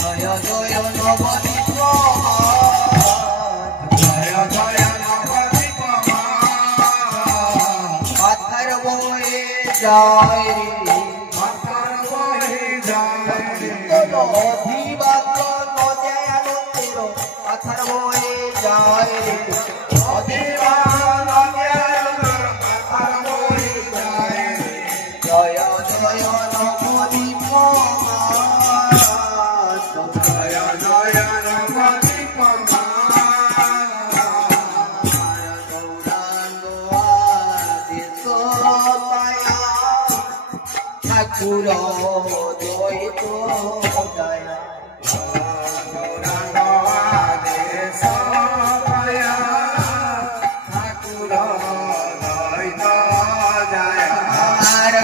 জয় জয় নবদীপ জয় জয় নবদ্বীপ পাথর বয়ে যায় রে মাতার বহে যায় অধিবাক্য নদে আনন্দের পাথর বয়ে যায় রে অধিবান অজ্ঞানর মাতার বহে যায় জয় জয় নবদীপ জয় জয় নবদ্বীপ ঠাকুর দ্বৈত দয়া আর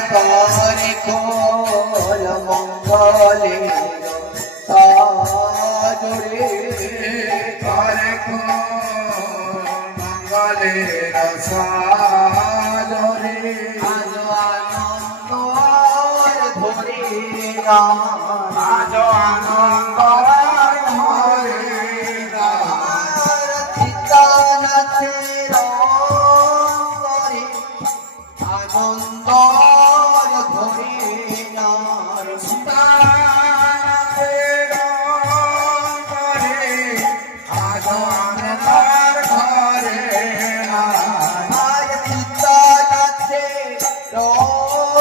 করে কোল মঙ্গলে সাজরে আজ আনন্দ আর ধরে আজ আনন্দ আর চিত্তানাথের অন্তরে আনন্দ আর ধরে নার আর চিত্তানাথের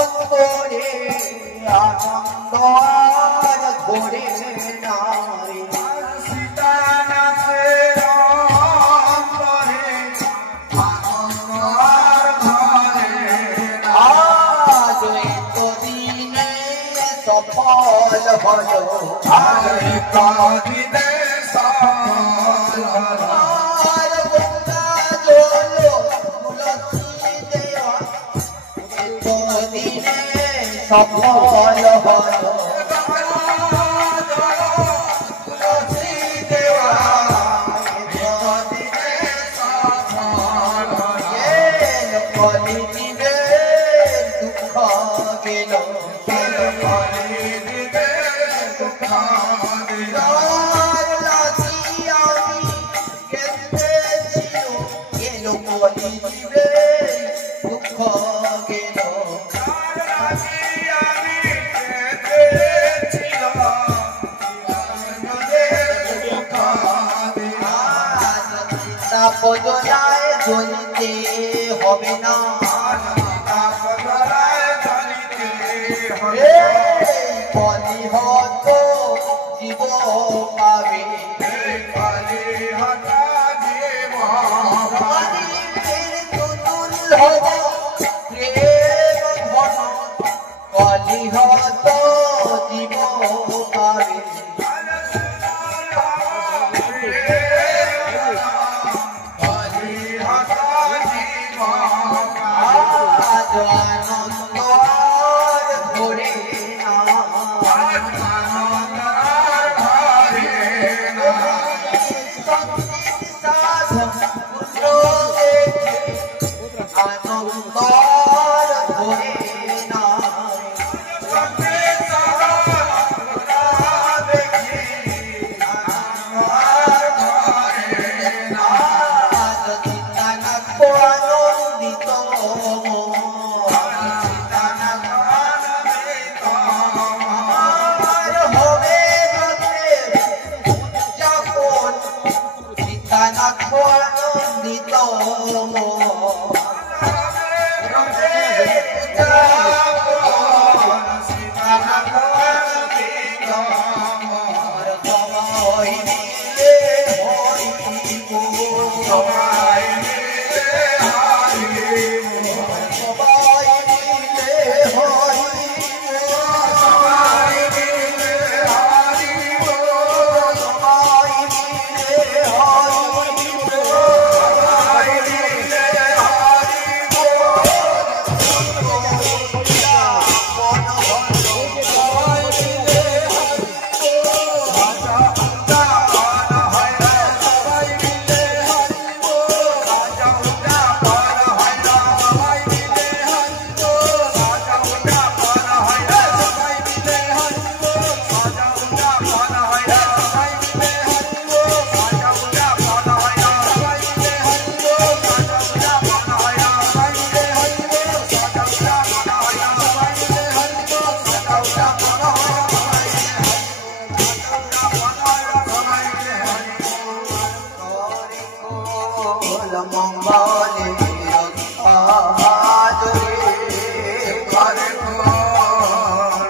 অন্তরে আনন্দ আর ধরে নারে আজ এতদিনে সফল হলো আর গঙ্গা জল তুলসী দেওয়া এতদিনে সফল হলো তুলসী দেওয়া গেল কলিযুগে দুঃখ গেল আর লাগিয়া আমি কেঁদেছিল গেল কলিযুগে দুঃখ গেল আজ চিন্তা পদলায় জ্বলিতে হবে না এই কলিহত জীব পাবে কলির তুতুল হব প্রেম ঘন কলিহত জীব পাবে আজ আনন্দ আর ধরে আনন্দ আর ধরে না আজ চিন্তানাথ আনন্দিত আর হবে রথের উদযাপন চিন্তানাথ আনন্দিত সবাই মিলে হরিব সবাই মিলে হরিব মঙ্গলে আজরে করে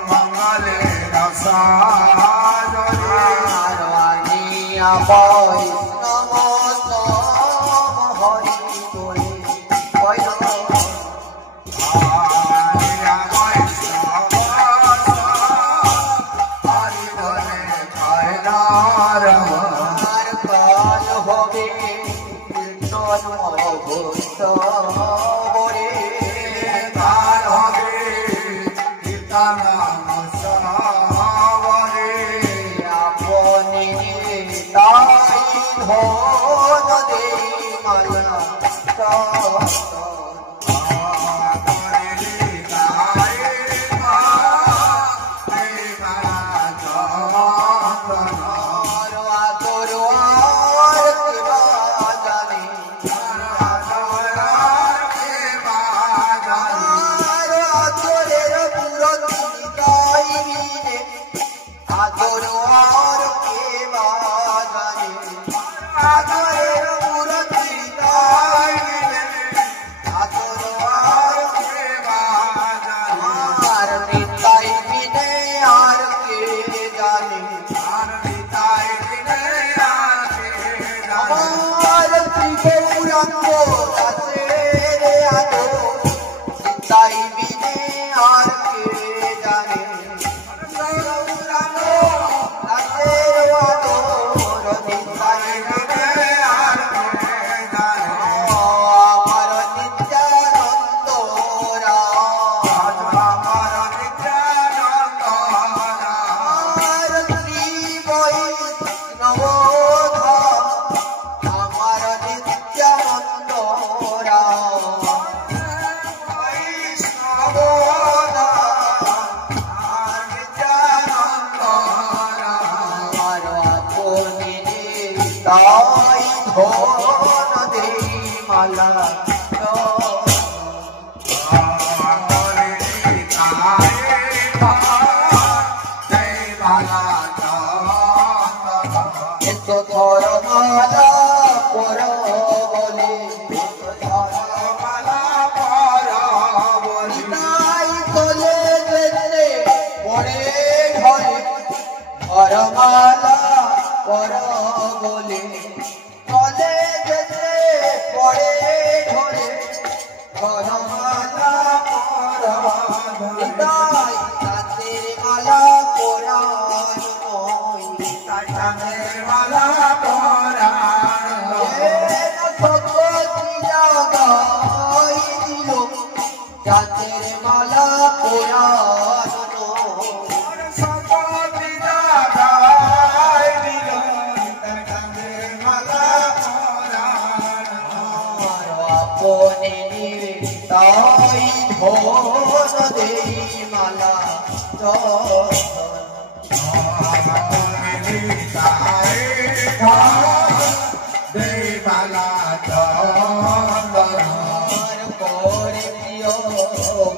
মঙ্গলে রসাজরে আনিয়া বৈষ্ণব হরি বলে আনিয়া বৈষ্ণব হরি বলে কয়নার আর কাল হবে কীর্তন অভূত বলে কাল হবে কীর্তন সবরে আপনি তাই ধন দে মালা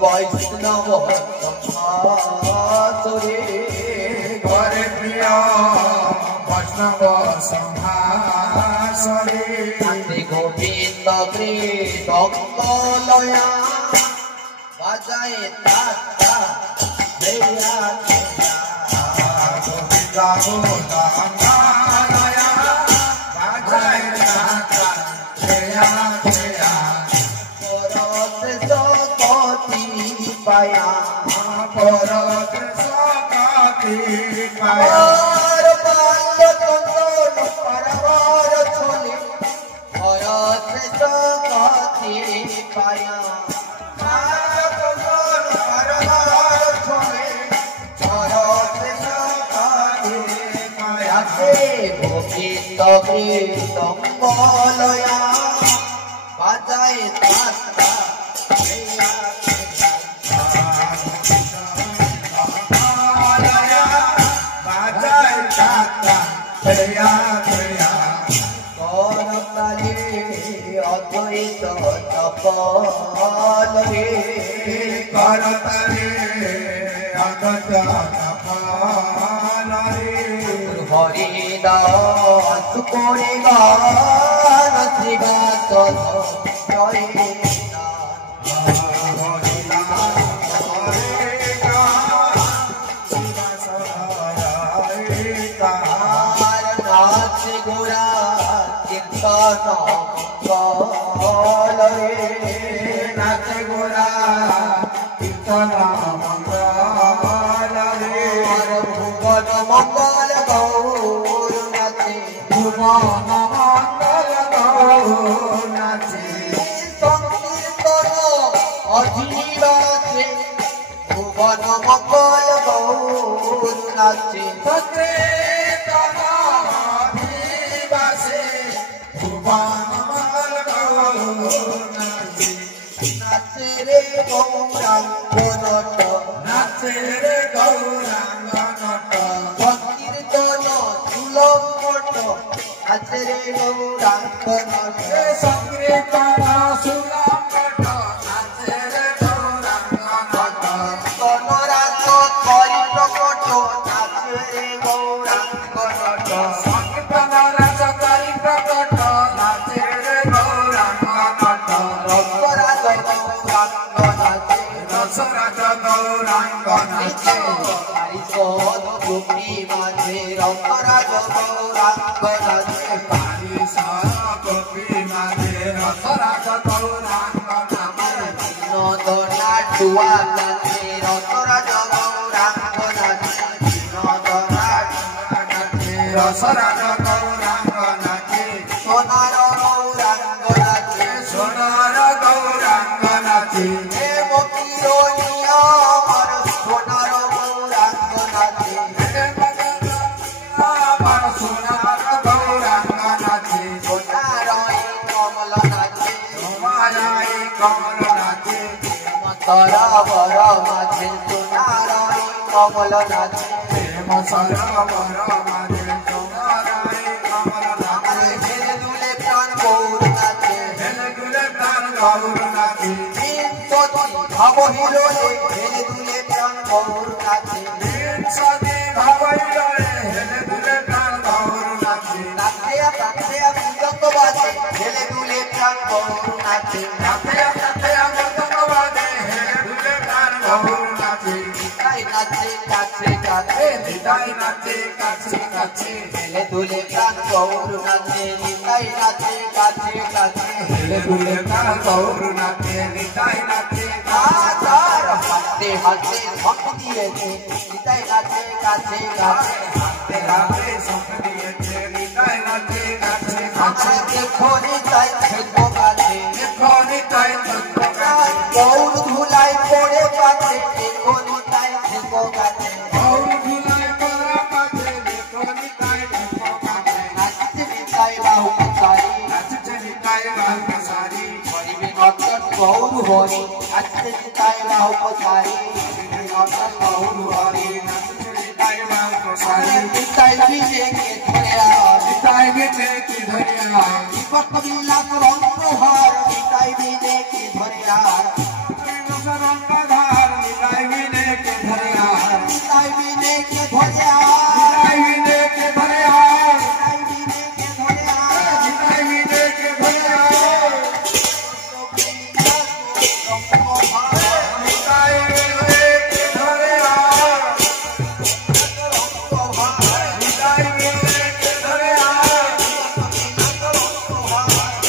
বৈষ্ণব সমাসরে ঘরে প্রিয় বৈষ্ণব সমাসরে গোবিন্দ কৃতঙ্গলয়া বাজায় তাতা দেয়া গোবিন্দ কৃতঙ্গলয়া বাজায় তাতা দেয়া দেয়া পরতে সকতি পায়া পরতে সকতি পায়া গোবিন্দ কৃতঙ্গলয়া বাজায় তাতা বাজায় তাতা দেয়া দেয়া করতালে অদ্বৈত তপলে করতালে অগত তপলে হরিদাস করে গান সিংহাসন জয় নাচে গোরা কীর্তন মঙ্গল রে নাচে গোরা কীর্তন মঙ্গল রে ভুবন মঙ্গল গৌর নাচে ভুবন মঙ্গল গৌর নাচে সংকীর্তন অধীবাসে ভুবন মঙ্গল গৌর নাচে সংকীর্তন অধীবাসে ভুবন মঙ্গল গৌর নাচে নাচে রে গৌরাঙ্গ নট নাচে রে গৌরাঙ্গ নট সংকীর্তন সুলভট নাচে রে গৌরাঙ্গ নট সংকীর্তন সুলভট নাচে রে গৌরাঙ্গ নট তনরাজ করি প্রকট নাচে রে গৌরাঙ্গ নট সংকীর্তন রাজ করি প্রকট নাচে রে গৌরাঙ্গ নট রসরাজ গৌরাঙ্গ নাচে রসরাজ গৌরাঙ্গ নাচে হরিপদ গোপী মাঝে রসরাজ গৌরাঙ্গ নাচে গোপী মাঝে রসরাজ গৌরাঙ্গ নাচে বিনোদনা টুয়া নাচে রসরাজ গৌরাঙ্গ নাচে বিনোদনা নাচে রসরাজ গৌরাঙ্গ নাচে সোনার গৌরাঙ্গ নাচে সোনার গৌরাঙ্গ নাচে হে মকিরনিয়া আমার সোনার গৌরাঙ্গ নাচে আমার সোনার গৌরাঙ্গ নাচে সোনার কমল নাচে তোমার কমল নাচে মতরা বড় মাঝে সোনার কমল নাচে প্রেম সরোবর মাঝে তোমার কমল নাচে হেলে দুলে প্রাণ গৌর নাচে হেলে দুলে প্রাণ গৌর নাচে ভাবহিলে হেলে দুলে প্রাণ গৌর নাচে সদে ভাবইল হেলে দুলে প্রাণ গৌর নাচে নাচেয়া নাচেয়া মৃদঙ্গ বাজে হেলে দুলে প্রাণ গৌর নাচে নাচে নাচে মৃদঙ্গ বাজে হেলে দুলে প্রাণ গৌর নাচে নিতাই নাচে কাছে কাছে নিতাই নাচে কাছে কাছে হেলে দুলে প্রাণ গৌর নাচে নিতাই নাচে কাছে কাছে হেলে দুলে প্রাণ গৌর নাচে নিতাই নাচে আচার হাতে হাতে ধক দিয়েছে নিতাই নাচে কাছে কাছে হাতে হাতে সখ দিয়েছে নিতাই নাচে কাছে কাছে আমরা দেখো নিতাই দেখো কাছে দেখো নিতাই দেখো কাছে গৌর ধুলাই পড়ে কাছে দেখো নিতাই দেখো কাছে গৌর ধুলাই পড়া কাছে দেখো নিতাই দেখো কাছে নাচতে নিতাই বাহু সারি নাচছে নিতাই বাহু সারি হরিবে নটন গৌর হরি নাচতে নিতাই বাহু সারি নটন গৌর হরি নাচছে নিতাই বাহু সারি নিতাই বিজে কে ধরে আয় নিতাই গেছে কি ধরে আয় দীপক বিলাস রঙ্গহার নিতাই বিজে কে ধরে আয় রঙ্গধার নিতাই বিনে কে ধরে আয় নিতাই বিজে কে ধরে আয় নিতাই বিনে কে ধরে আয় নিতাই বিজে কে ধরে আয় নিতাই বিনে কে ধরে আয় নিতাই বিনে কে ধরে আয় নিতাই বিনে কে ধরে আয়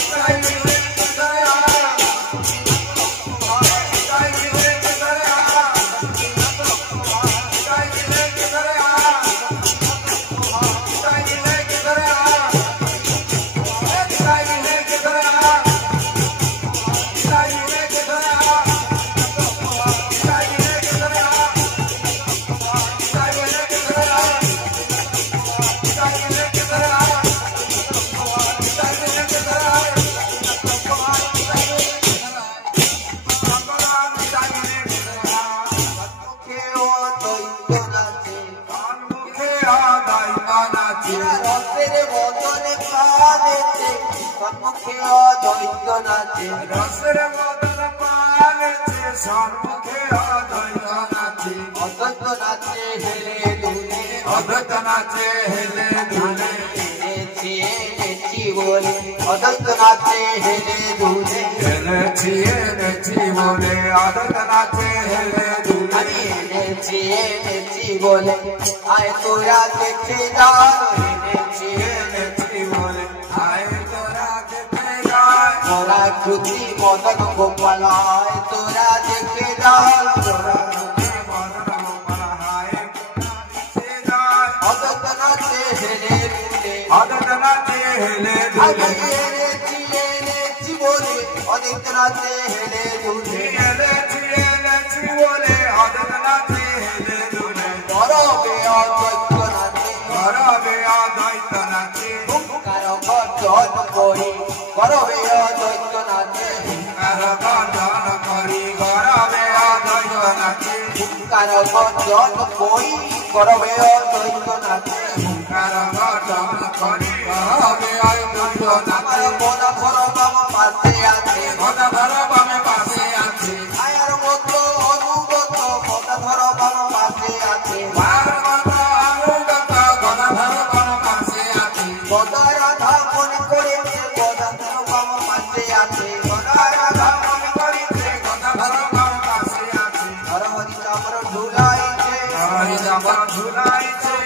নিতাই বিনে কে ধরে আয় নিতাই বিনে কে ধরে আয় নিতাই বিনে কে ধরে আয় নিতাই বিনে কে ধরে আয় নিতাই বিনে কে ধরে আয় নিতাই বিনে কে ধরে আয় রসের বদন পানেছে সম্মুখে অদ্বৈত নাচে অদ্বৈত নাচে হেলে দুলে অদ্বৈত নাচে হেলে দুলে এনেছি এনেছি বলে অদ্বৈত নাচে হেলে দুলে এনেছি বলে অদ্বৈত নাচে হেলে দুলে আমি এনেছি বলে আয় তোরা দেখে যা এনেছি বলে আয় তোরা দেখে যা তোরা কৃতি মদন গোপাল আয় তোরা দেখে যা তোরা অদ্বৈত নাচে হেলে দুলে অদ্বৈত নাচে হেলে দুলে এনেছি বলে অদ্বৈত নাচে হেলে দুলে এনেছি বলে অদ্বৈত নাচে হেলে দুলে করবে অদ্বৈত নাচে করবে অদ্বৈত নাচে কার গর্জন করি করবে অদ্বৈত নাচে কার গর্জন করি করবে অদ্বৈত নাচে কার গর্জন করি করবে অদ্বৈত নাচে কার গর্জন করি করবে অদ্বৈত আমার নাচে মন ভর বাম পাশে আছে কথা ধর বামে পাশে আছে আয়ার মতো অনুগত মন ধর বাম পাশে আছে বার মত অনুগত কথা ধর বাম পাশে আছে গদা রাধা মনে করেছে গদা ধর বাম পাশে আছে গদা রাধা মনে করেছে কথা ধর বাম পাশে আছে হর হরি চামর ঝুলাইছে হরি জামর ঝুলাইছে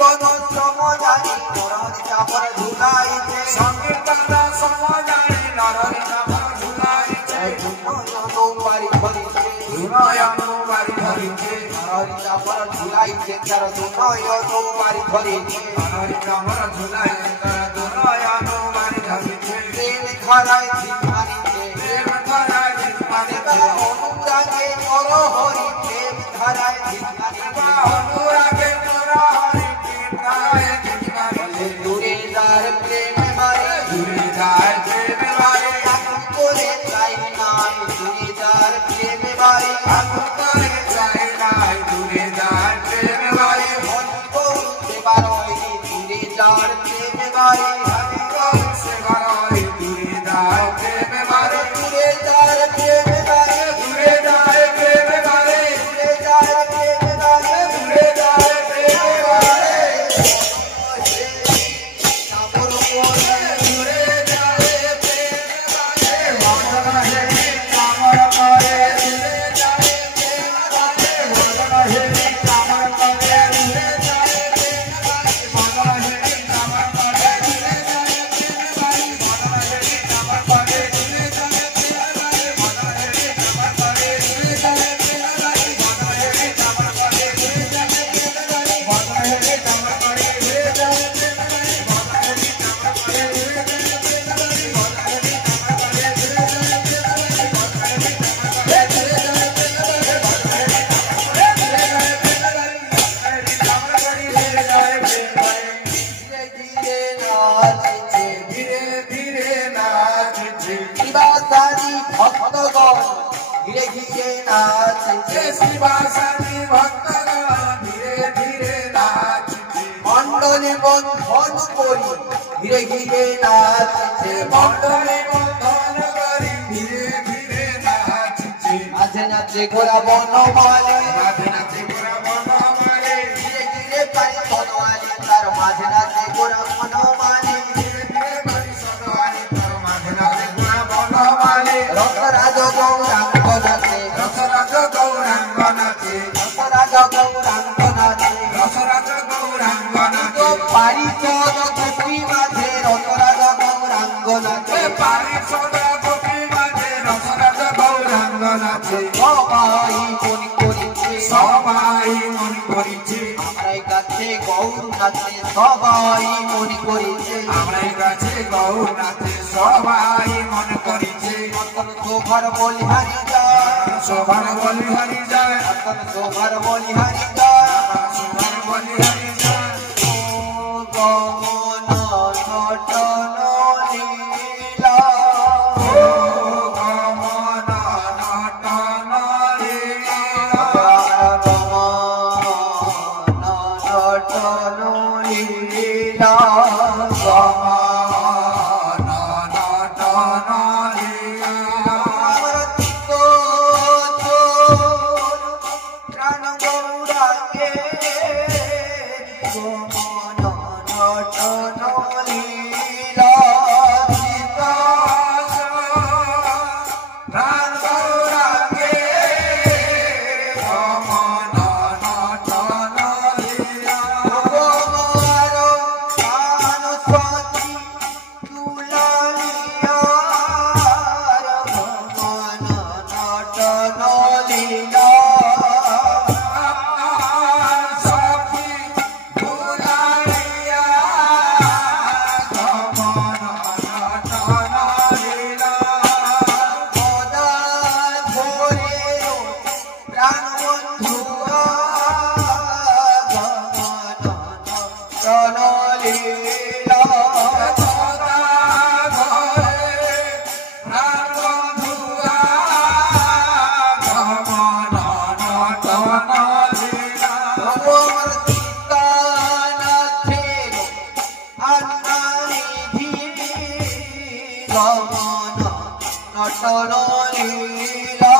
কোন সমজানি হর হরি চামর ঝুলাইছে সংকীর্তন সমাজানি নরহরি জামর ঝুলাইছে বাড়ি ধরিছে দুনয়ন বাড়ি ধরিছে হরি চামর ঝুলাইছে তার দুনয়ন বাড়ি ধরিছে নরহরি জামর ঝুলাইছে তার দুনয়ন বাড়ি ধরিছে প্রেম ধারায় ঝিমানিছে প্রেম ধরায় জিতমানিছে অনুরাগে নর হরি প্রেম ধারায় ঝিমানিছে অনুরাগে নরহরি প্রেম ধরায় জিতমানিছে দূরে যার প্রেম মারে দূরে যায় প্রেম বাড়ি আগুন করে চাই নাই দূরে যার প্রেম মারে আগুন করে চাই নাই দূরে যায় প্রেম বাড়ি মন করতে পারোই দূরে যার প্রেম মারে আমি করছে বাড়ি দূরে যায় প্রেম বাড়ি দূরে যার প্রেম মারে দূরে যায় প্রেম বাড়ি দূরে যার প্রেম মারে দূরে যায় প্রেম বাড়ি চামর করে দূরে যায় প্রেম বাড়ি মদন হেরি কামর করে দূরে যায় প্রেম বাড়ি মদন হেরি কামর করে দূরে যায় প্রেম বাড়ি মদন হেরি কামর করে দূরে যায় প্রেম বাড়ি মদন হেরি কামর করে দূরে যায় প্রেম বাড়ি মদন হেরি কামর করে দূরে যায় প্রেম বাড়ি মদন হেরি কামর করে দূরে যায় প্রেম বাড়ি মদন হেরি কামর করে দূরে যায় প্রেম বাড়ি মদন হেরি কামর করে দূরে যায় প্রেম বাড়ি মদন হেরি কামর করে দূরে যায় প্রেম বাড়ি মদন হেরি ধীরে ধীরে নাচছে শিবাসাদি ভক্তগণ ধীরে ধীরে নাচছে শিবাসানি ভক্তগণ ধীরে ধীরে নাচছে মণ্ডলে বন্ধন করি ধীরে ধীরে নাচছে মণ্ডলে বন্ধন করি ধীরে ধীরে নাচছে নাচে নাচে ঘোরা বনমালে নাচে নাচে ঘোরা বনমালে ধীরে ধীরে পারি বনমালে তার মাঝে নাচে ঘোরা বনমালে ধীরে ধীরে বাড়ি সদওয়ানি তার মাঝে নাচে ঘোরা বনমালে রসরাজ গৌরাঙ্গ নাচে রসরাজ গৌরাঙ্গ নাচে রসরাজ গৌরাঙ্গ নাচে রসরাজ গৌরাঙ্গ তো নাচে পারি চোদ গোপী মাঝে রসরাজ গৌরাঙ্গ নাচে পারি সদা গোপী মাঝে রসরাজ গৌরাঙ্গ নাচে সবাই মনে করিছে সবাই মনে করিছে আমরাই কাছে গৌর নাচে সবাই মনে করিছে আমরাই কাছে গৌর নাচে সবাই মনে করিছে অতন শোভার বলিহারি যায় শোভার বলি হারি যায় অতন শোভার বলিহারি যায় শোভার বলি হারি যায় ও গমন নটন লীলা ও গমন নটন লীলা গমন নটন লীলা গমন নটন লীলা আমার চিত্ত প্রাণ গৌরাঙ্গে গমন নটন নটন লীলা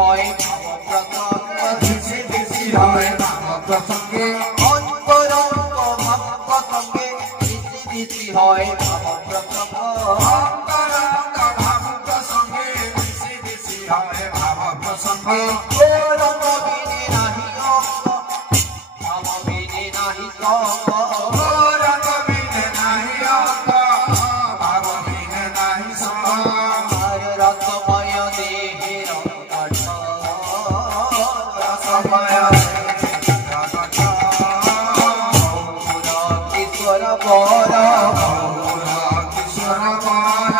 হয় ভাব দিশি দিশি হয় ভাব প্রসঙ্গে অন্তরঙ্গ ভাব প্রসঙ্গে দিশি দিশি হয় ভাব প্রসঙ্গ অন্তরঙ্গ ভাব প্রসঙ্গে দিশি দিশি হয় ভাব প্রসঙ্গে রঙ্গ বিনে নাহি অঙ্গ ভাব বিনে নাহি সঙ্গ রঙ্গ বিনে নাহি অঙ্গ ভাব বিনে নাহি সঙ্গ রসময় দেহে রঙ্গ রসময় কিশোর বর কিশোর বর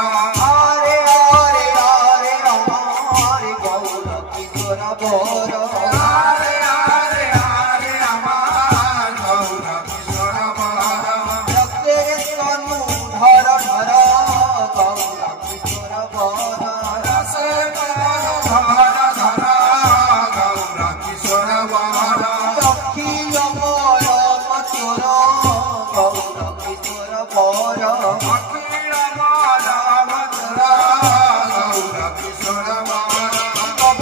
আরে আরে আরে আমার গৌর কিশোর বর আরে আরে আরে আমার গৌর কিশোর বর রক্তের তনু ধর ধর গৌর কিশোর বর রসে ধর ধর গৌর কিশোর বর লক্ষ্মী অমর মথুর গৌর কিশোর বর অখিল বর মথুর গৌর কিশোর বর তব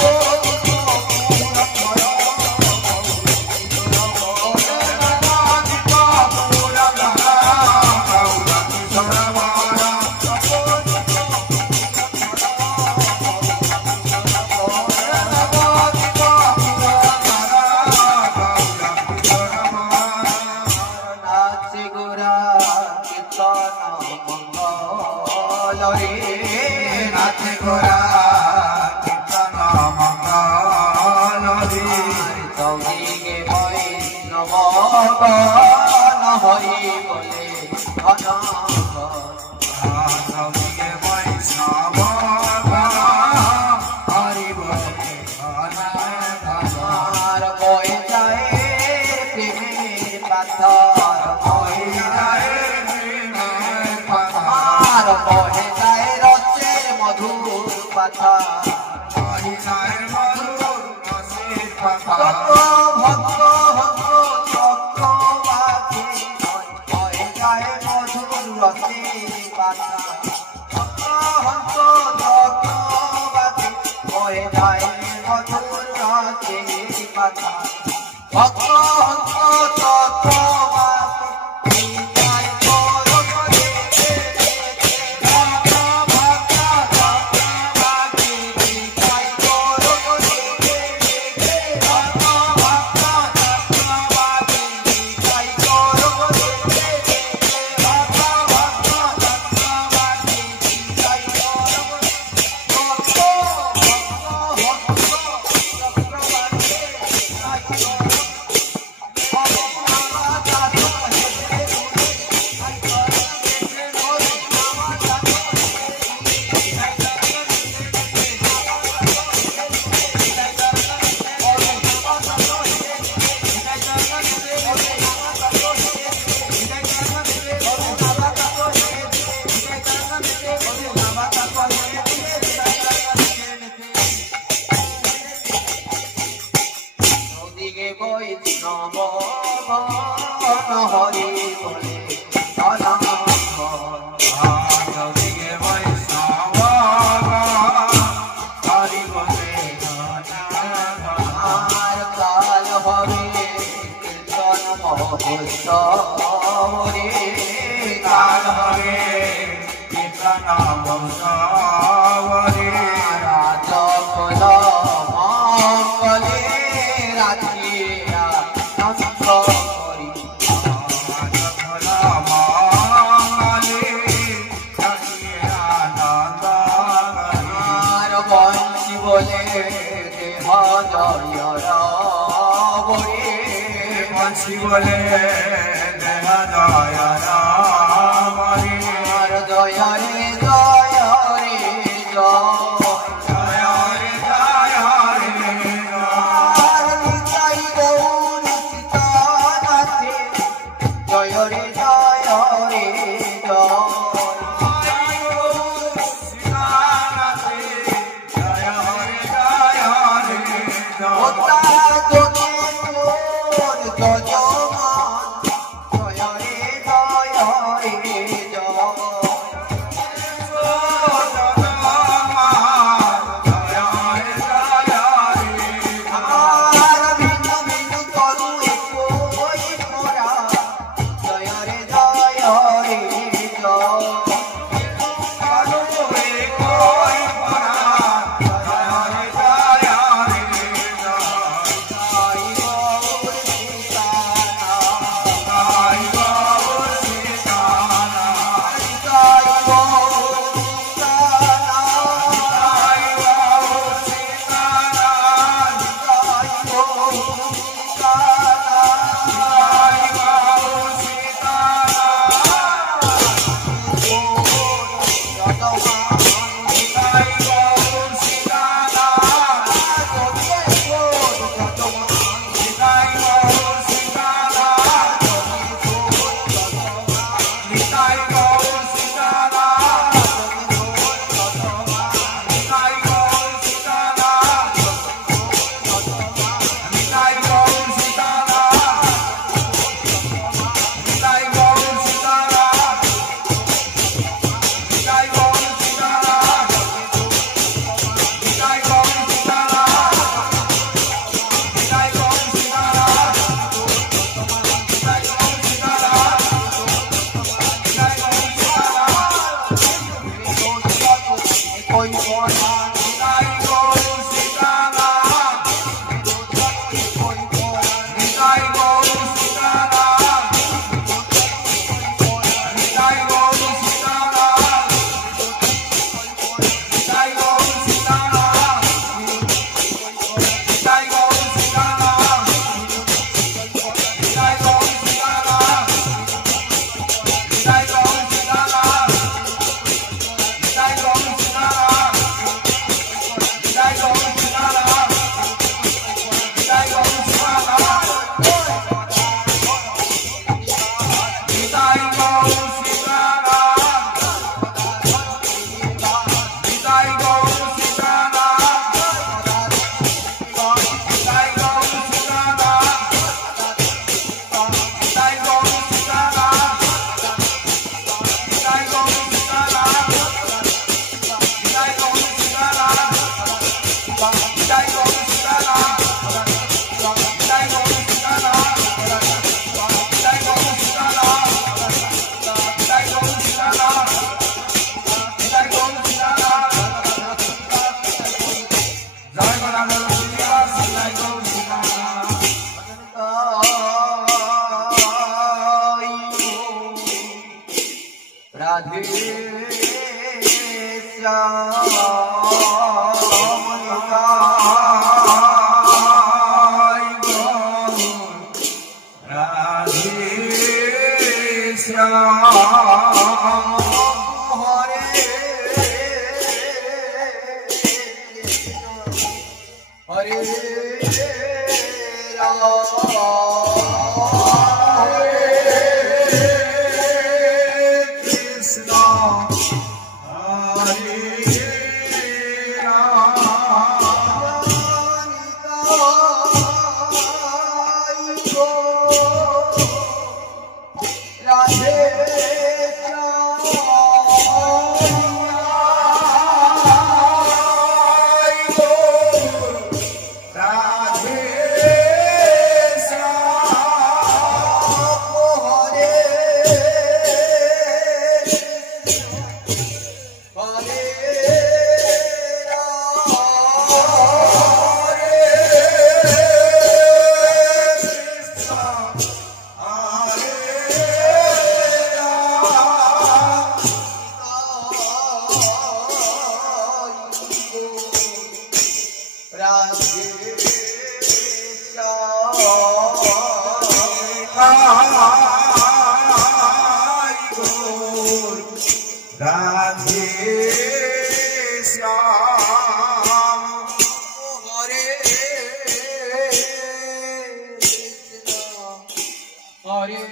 নাচে গোরা কীর্তন মঙ্গল রে নাচে গোরা কীর্তন মঙ্গল রে চৌদিকে বৈষ্ণব গান হরি বলে ঘন সবিগে বৈষ্ণব হরি বলে আর বয়ে যায় প্রেমের পাথর বয়ে যায় আর বয়ে যায় রচের মধুর পাথর ভক্ত ভক্ত ভক্ত চক্রবাকে বয়ে যায় মধুর রসের পাথর ভক্ত ভক্ত চক্রবাকে বয়ে যায় মধুর রসের পাথর ভক্ত ভক্ত চক্রবাকে বিদায় করো রে ভক্ত ভক্ত চক্রবাকে বিদায় করো রে ভক্ত ভক্ত চক্রবাকে বিদায় করো রে ভক্ত ভক্ত চক্রবাকে বিদায় করো রে ভক্ত ভক্ত চক্রবাকে বিদায় করো বৈষ্ণব হরি বলে সবিগে বৈষ্ণব হরি বলে আর কাল হবে কীর্তন মহোৎসব রে কাল হবে কীর্তন বংশাবলী রাজ ফল মঙ্গলে রাখিয়া নষ্ট করি আর বংশী বলে দেহ জয় বরে বংশী বলে দেহ জয় রামরি আর জয় রে জয় রে জয় জয় রে জয় রে আর নিতাই গৌর সীতানাথে জয় রে জয় রে हरे राम कृष्णा हरे राधे श्याम हरे हरे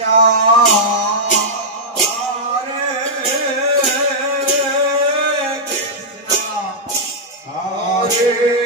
राम हरे कृष्णा हरे